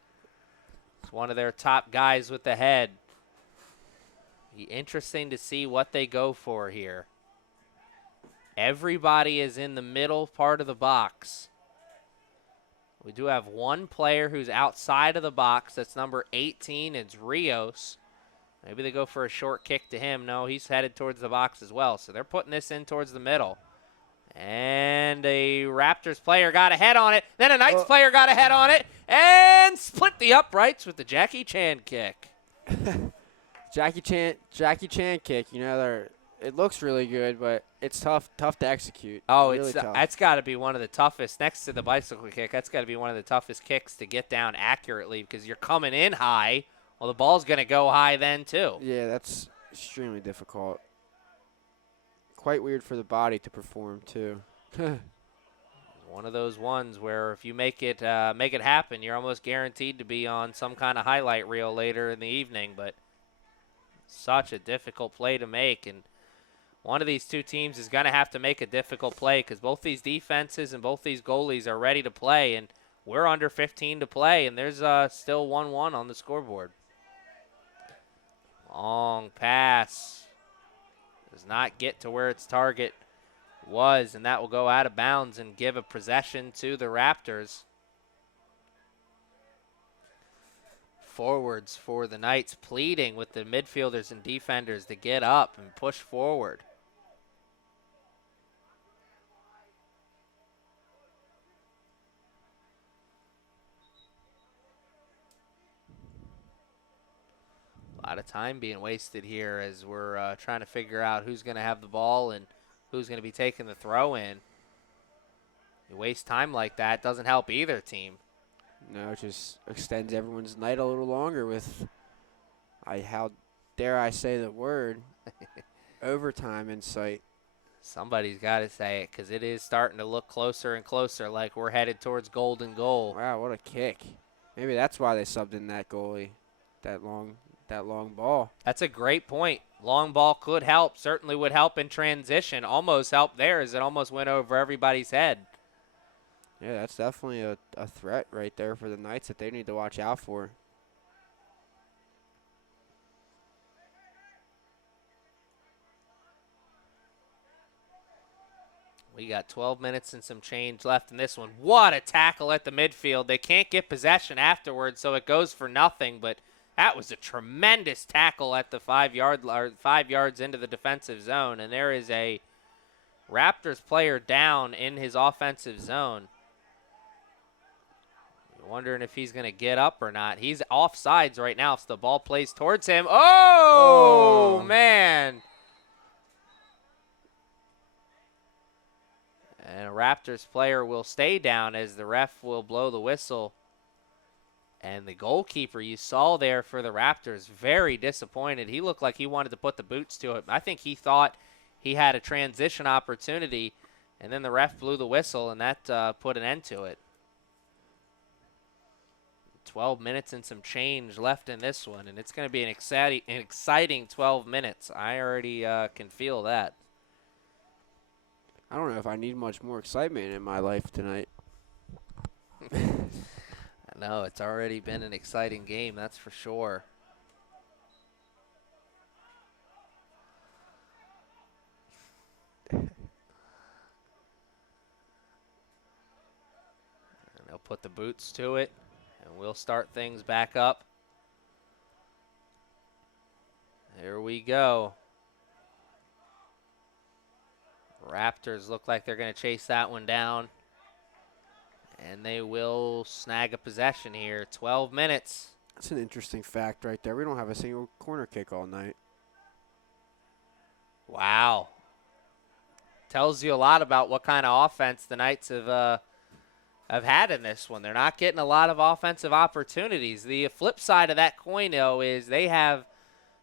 He's one of their top guys with the head. Be interesting to see what they go for here. Everybody is in the middle part of the box. We do have one player who's outside of the box. That's number 18. It's Rios. Maybe they go for a short kick to him. No, he's headed towards the box as well. So they're putting this in towards the middle. And a Raptors player got a head on it. Then a Knights player got a head on it. And split the uprights with the Jackie Chan kick. Jackie Chan kick, it looks really good, but it's tough to execute. Oh, really tough. that's got to be one of the toughest, next to the bicycle kick, that's got to be one of the toughest kicks to get down accurately because you're coming in high. Well, the ball's going to go high then, too. Yeah, that's extremely difficult. Quite weird for the body to perform, too. One of those ones where if you make it happen, you're almost guaranteed to be on some kind of highlight reel later in the evening. But such a difficult play to make, and one of these two teams is going to have to make a difficult play because both these defenses and both these goalies are ready to play, and we're under 15 to play, and there's still 1-1 on the scoreboard. Long pass. Does not get to where its target Was, and that will go out of bounds and give a possession to the Raptors. Forwards for the Knights pleading with the midfielders and defenders to get up and push forward. A lot of time being wasted here as we're trying to figure out who's going to have the ball and who's going to be taking the throw in. You waste time like that, doesn't help either team. No, it just extends everyone's night a little longer with, how dare I say the word, overtime in sight. Somebody's got to say it because it is starting to look closer and closer like we're headed towards golden goal. Wow, what a kick. Maybe that's why they subbed in that goalie, that long ball. That's a great point. Long ball could help, certainly would help in transition. Almost helped there as it almost went over everybody's head. Yeah, that's definitely a threat right there for the Knights that they need to watch out for. We got 12 minutes and some change left in this one. What a tackle at the midfield. They can't get possession afterwards, so it goes for nothing, but that was a tremendous tackle at the 5 yards into the defensive zone, and there is a Raptors player down in his offensive zone. Wondering if he's going to get up or not. He's offsides right now if the ball plays towards him. Oh, man. And a Raptors player will stay down as the ref will blow the whistle. And the goalkeeper you saw there for the Raptors, very disappointed. He looked like he wanted to put the boots to it. I think he thought he had a transition opportunity, and then the ref blew the whistle, and that put an end to it. 12 minutes and some change left in this one, and it's going to be an exciting 12 minutes. I already can feel that. I don't know if I need much more excitement in my life tonight. I know, it's already been an exciting game, that's for sure. And they'll put the boots to it. And we'll start things back up. Here we go. Raptors look like they're going to chase that one down. And they will snag a possession here. 12 minutes. That's an interesting fact right there. We don't have a single corner kick all night. Wow. Tells you a lot about what kind of offense the Knights have had in this one. They're not getting a lot of offensive opportunities. The flip side of that coin, though, is they have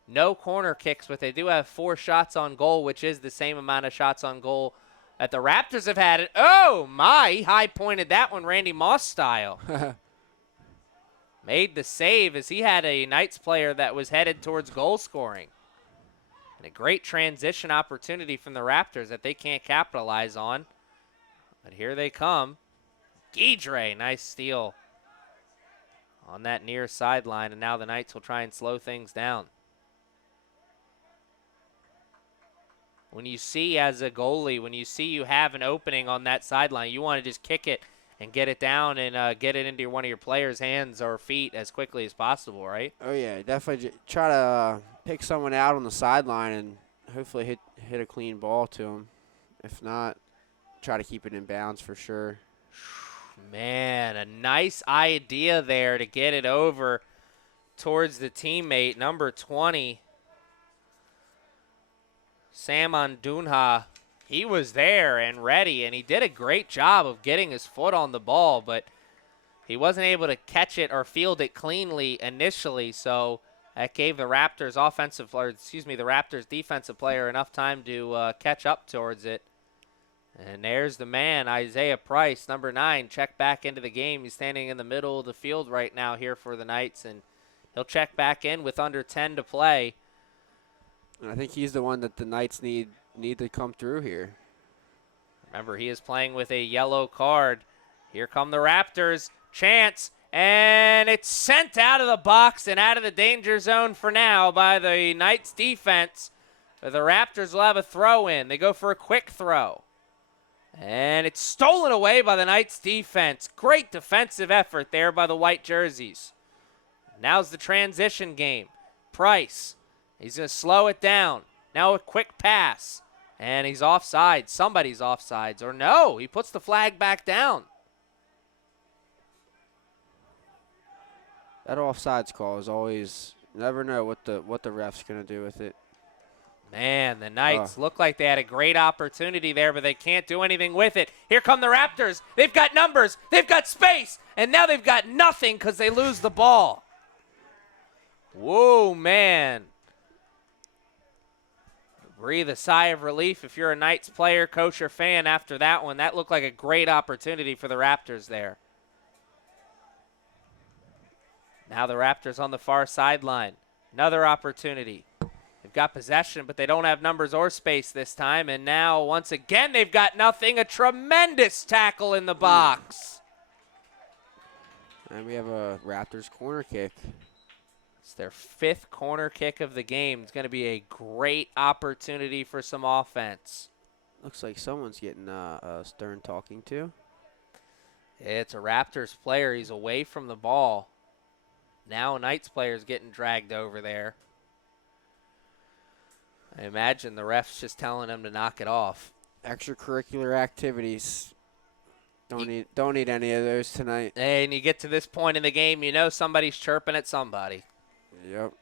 no corner kicks, but they do have 4 shots on goal, which is the same amount of shots on goal that the Raptors have had. Oh, my. He high-pointed that one Randy Moss style. Made the save as he had a Knights player that was headed towards goal scoring. And a great transition opportunity from the Raptors that they can't capitalize on. But here they come. Guidre, nice steal on that near sideline, and now the Knights will try and slow things down. When you see as a goalie, when you see you have an opening on that sideline, you want to just kick it and get it down and get it into one of your players' hands or feet as quickly as possible, right? Oh, yeah, definitely try to pick someone out on the sideline and hopefully hit a clean ball to them. If not, try to keep it in bounds for sure. Man, a nice idea there to get it over towards the teammate, number 20, Samon Dunha. He was there and ready, and he did a great job of getting his foot on the ball, but he wasn't able to catch it or field it cleanly initially, so that gave the Raptors the Raptors defensive player enough time to catch up towards it. And there's the man, Isaiah Price, number 9, check back into the game. He's standing in the middle of the field right now here for the Knights, and he'll check back in with under 10 to play. And I think he's the one that the Knights need to come through here. Remember, he is playing with a yellow card. Here come the Raptors. Chance, and it's sent out of the box and out of the danger zone for now by the Knights defense. But the Raptors will have a throw in. They go for a quick throw. And it's stolen away by the Knights defense. Great defensive effort there by the white jerseys. Now's the transition game. Price, he's going to slow it down. Now a quick pass. And he's offside. Somebody's offsides. Or no, he puts the flag back down. That offsides call is always, never know what the ref's going to do with it. Man, the Knights look like they had a great opportunity there, but they can't do anything with it. Here come the Raptors. They've got numbers. They've got space. And now they've got nothing because they lose the ball. Whoa, man. Breathe a sigh of relief if you're a Knights player, coach, or fan after that one. That looked like a great opportunity for the Raptors there. Now the Raptors on the far sideline. Another opportunity. They've got possession, but they don't have numbers or space this time. And now, once again, they've got nothing. A tremendous tackle in the box. And we have a Raptors corner kick. It's their 5th corner kick of the game. It's going to be a great opportunity for some offense. Looks like someone's getting a stern talking to. It's a Raptors player. He's away from the ball. Now a Knights player's getting dragged over there. I imagine the ref's just telling him to knock it off. Extracurricular activities. Don't need any of those tonight. And you get to this point in the game, you know somebody's chirping at somebody. Yep.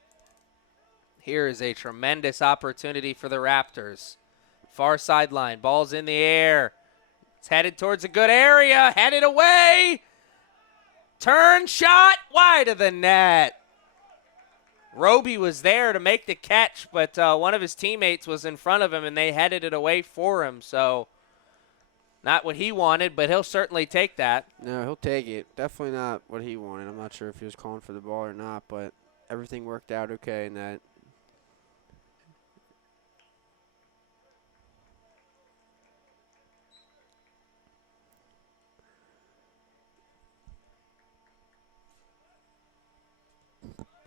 Here is a tremendous opportunity for the Raptors. Far sideline, ball's in the air. It's headed towards a good area, headed away. Turn shot, wide of the net. Roby was there to make the catch, but one of his teammates was in front of him, and they headed it away for him. So not what he wanted, but he'll certainly take that. No, he'll take it. Definitely not what he wanted. I'm not sure if he was calling for the ball or not, but everything worked out okay in that.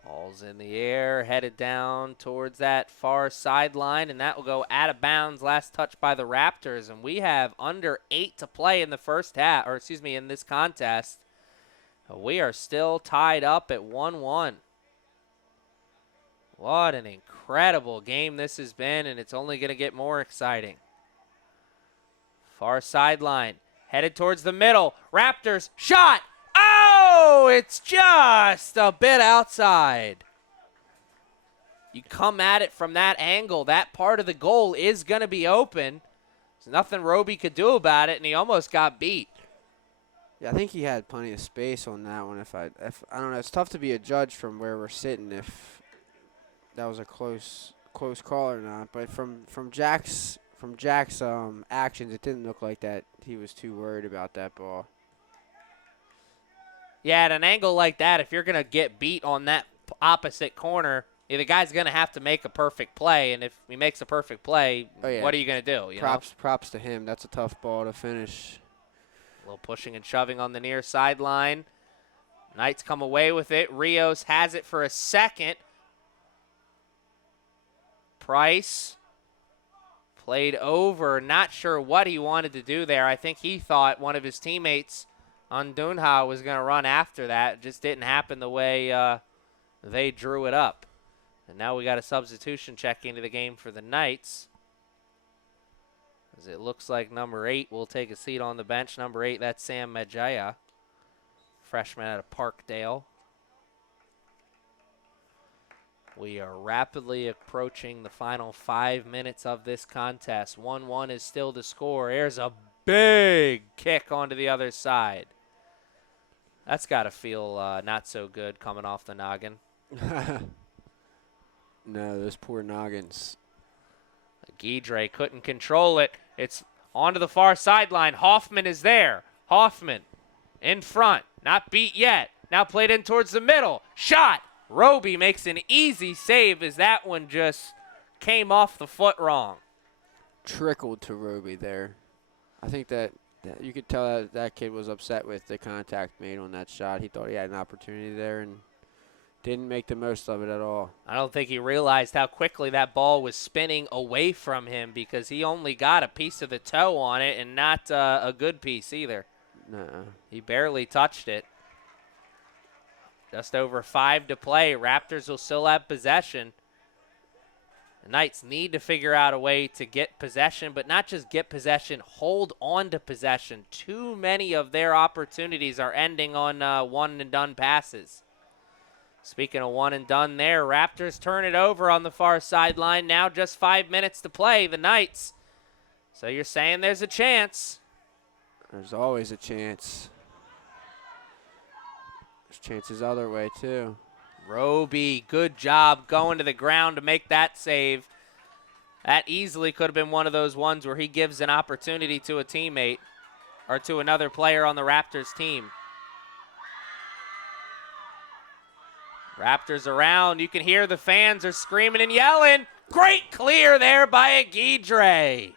Ball's in the air, headed down towards that far sideline, and that will go out of bounds. Last touch by the Raptors, and we have under 8 to play in the first half, or excuse me, in this contest. We are still tied up at 1-1. What an incredible game this has been, and it's only going to get more exciting. Far sideline, headed towards the middle. Raptors, shot! Oh, it's just a bit outside. You come at it from that angle, that part of the goal is going to be open. There's nothing Roby could do about it, and he almost got beat. Yeah, I think he had plenty of space on that one. If I don't know, it's tough to be a judge from where we're sitting if that was a close call or not. But from Jack's actions, it didn't look like that he was too worried about that ball. Yeah, at an angle like that, if you're going to get beat on that opposite corner, the guy's going to have to make a perfect play. And if he makes a perfect play, what are you going to do? Props to him. That's a tough ball to finish. A little pushing and shoving on the near sideline. Knights come away with it. Rios has it for a second. Price played over. Not sure what he wanted to do there. I think he thought one of his teammates on Dunha was going to run after that. It just didn't happen the way they drew it up. And now we got a substitution check into the game for the Knights. As it looks like number 8 will take a seat on the bench. Number 8, that's Sam Majaya, freshman out of Parkdale. We are rapidly approaching the final 5 minutes of this contest. 1-1 is still the score. There's a big kick onto the other side. That's got to feel not so good coming off the noggin. No, those poor noggins. Guidre couldn't control it. It's onto the far sideline. Hoffman is there. Hoffman in front. Not beat yet. Now played in towards the middle. Shot. Roby makes an easy save as that one just came off the foot wrong. Trickled to Roby there. I think that you could tell that kid was upset with the contact made on that shot. He thought he had an opportunity there and Didn't make the most of it at all. I don't think he realized how quickly that ball was spinning away from him because he only got a piece of the toe on it and not a good piece either. No. He barely touched it. Just over 5 to play. Raptors will still have possession. The Knights need to figure out a way to get possession, but not just get possession, hold on to possession. Too many of their opportunities are ending on one-and-done passes. Speaking of one and done there, Raptors turn it over on the far sideline. Now just 5 minutes to play, the Knights. So you're saying there's a chance. There's always a chance. There's chances other way, too. Roby, good job going to the ground to make that save. That easily could have been one of those ones where he gives an opportunity to a teammate or to another player on the Raptors team. Raptors around. You can hear the fans are screaming and yelling. Great clear there by Aguidre.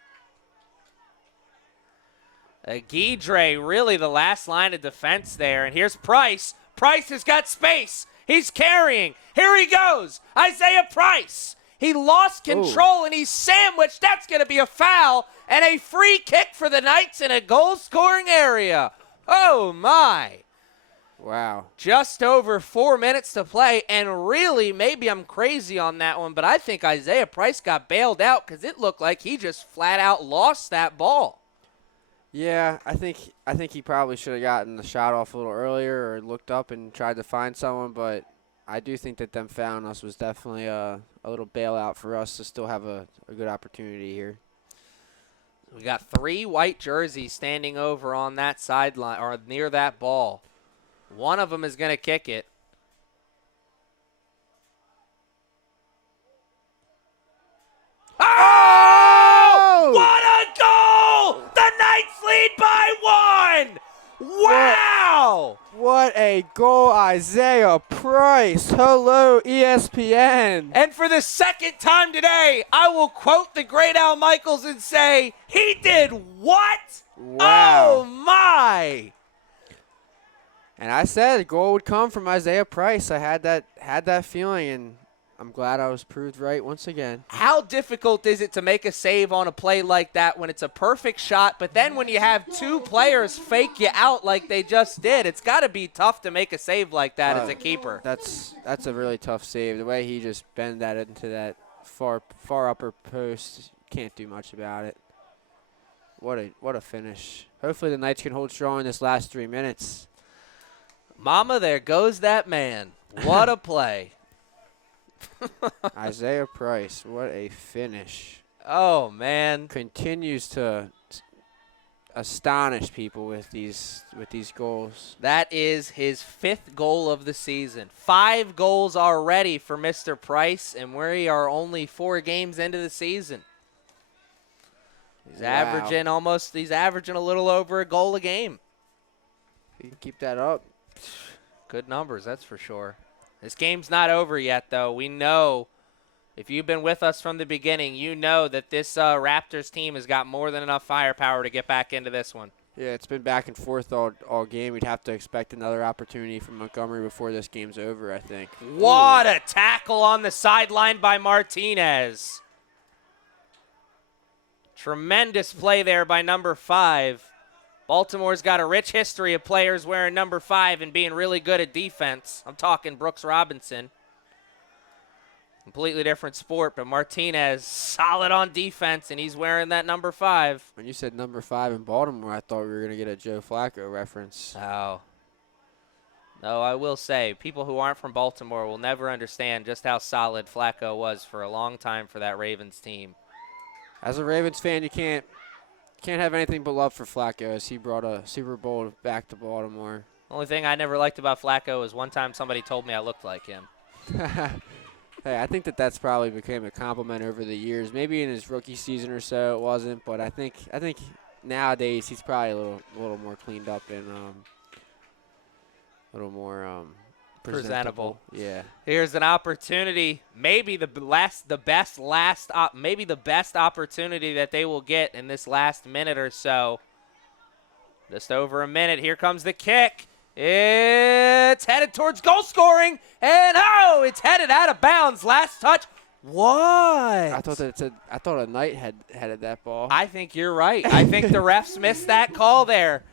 Aguidre, really the last line of defense there. And here's Price. Price has got space. He's carrying. Here he goes. Isaiah Price. He lost control and he's sandwiched. That's going to be a foul and a free kick for the Knights in a goal-scoring area. Oh, my. Wow. Just over 4 minutes to play, and really, maybe I'm crazy on that one, but I think Isaiah Price got bailed out because it looked like he just flat out lost that ball. Yeah, I think he probably should have gotten the shot off a little earlier or looked up and tried to find someone, but I do think that them fouling us was definitely a little bailout for us to still have a good opportunity here. We got 3 white jerseys standing over on that sideline or near that ball. One of them is going to kick it. Oh! What a goal! The Knights lead by 1! Wow! What a goal, Isaiah Price. Hello, ESPN. And for the second time today, I will quote the great Al Michaels and say, he did what? Wow. Oh, my! And I said a goal would come from Isaiah Price. I had that feeling, and I'm glad I was proved right once again. How difficult is it to make a save on a play like that when it's a perfect shot, but then when you have 2 players fake you out like they just did, it's got to be tough to make a save like that as a keeper. That's a really tough save. The way he just bent that into that far upper post, can't do much about it. What a finish. Hopefully the Knights can hold strong in this last 3 minutes. Mama, there goes that man. What a play. Isaiah Price, what a finish. Oh, man. Continues to astonish people with these goals. That is his 5th goal of the season. 5 goals already for Mr. Price, and we are only 4 games into the season. He's averaging a little over a goal a game. If you can keep that up. Good numbers, that's for sure. This game's not over yet, though. We know, if you've been with us from the beginning, you know that this Raptors team has got more than enough firepower to get back into this one. Yeah, it's been back and forth all game. We'd have to expect another opportunity from Montgomery before this game's over, I think. What a tackle on the sideline by Martinez. Tremendous play there by number 5. Baltimore's got a rich history of players wearing number 5 and being really good at defense. I'm talking Brooks Robinson. Completely different sport, but Martinez solid on defense, and he's wearing that number 5. When you said number 5 in Baltimore, I thought we were going to get a Joe Flacco reference. Oh. No, I will say, people who aren't from Baltimore will never understand just how solid Flacco was for a long time for that Ravens team. As a Ravens fan, you can't have anything but love for Flacco as he brought a Super Bowl back to Baltimore. Only thing I never liked about Flacco is one time somebody told me I looked like him. Hey, I think that's probably became a compliment over the years. Maybe in his rookie season or so it wasn't, but I think nowadays he's probably a little more cleaned up and a little more presentable. Yeah. Here's an opportunity, maybe the best opportunity that they will get in this last minute or so. Just over a minute. Here comes the kick. It's headed towards goal scoring, and oh, it's headed out of bounds. Last touch. What? I thought a knight had headed that ball. I think you're right. I think the refs missed that call there.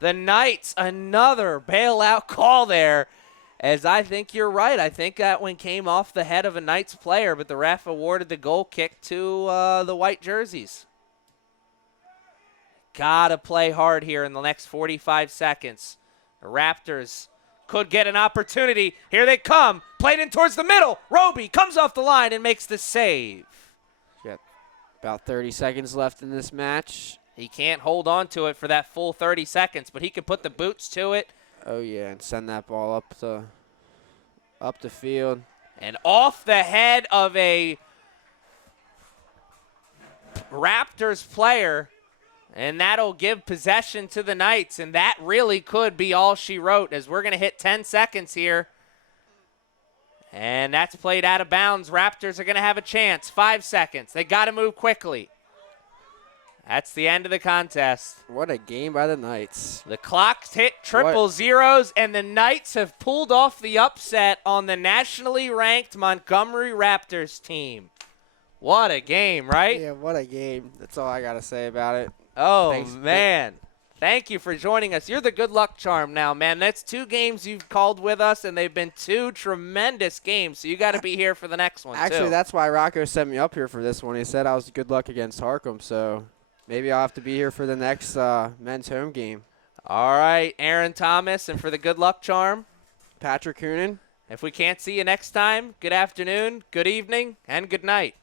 The Knights, another bailout call there. As I think you're right. I think that one came off the head of a Knights player, but the ref awarded the goal kick to the white jerseys. Gotta play hard here in the next 45 seconds. The Raptors could get an opportunity. Here they come. Played in towards the middle. Roby comes off the line and makes the save. Got about 30 seconds left in this match. He can't hold on to it for that full 30 seconds, but he can put the boots to it. Oh yeah, and send that ball up the field. And off the head of a Raptors player, and that'll give possession to the Knights, and that really could be all she wrote, as we're going to hit 10 seconds here. And that's played out of bounds. Raptors are going to have a chance. 5 seconds. They got to move quickly. That's the end of the contest. What a game by the Knights. The clock's hit triple zeros, and the Knights have pulled off the upset on the nationally ranked Montgomery Raptors team. What a game, right? Yeah, what a game. That's all I got to say about it. Oh, Thanks. man. Thank you for joining us. You're the good luck charm now, man. That's 2 games you've called with us, and they've been 2 tremendous games, so you got to be here for the next one, Actually, too. that's why Rocco sent me up here for this one. He said I was good luck against Harcum, so maybe I'll have to be here for the next men's home game. All right, Aaron Thomas, and for the good luck charm, Patrick Coonan. if we can't see you next time, good afternoon, good evening, and good night.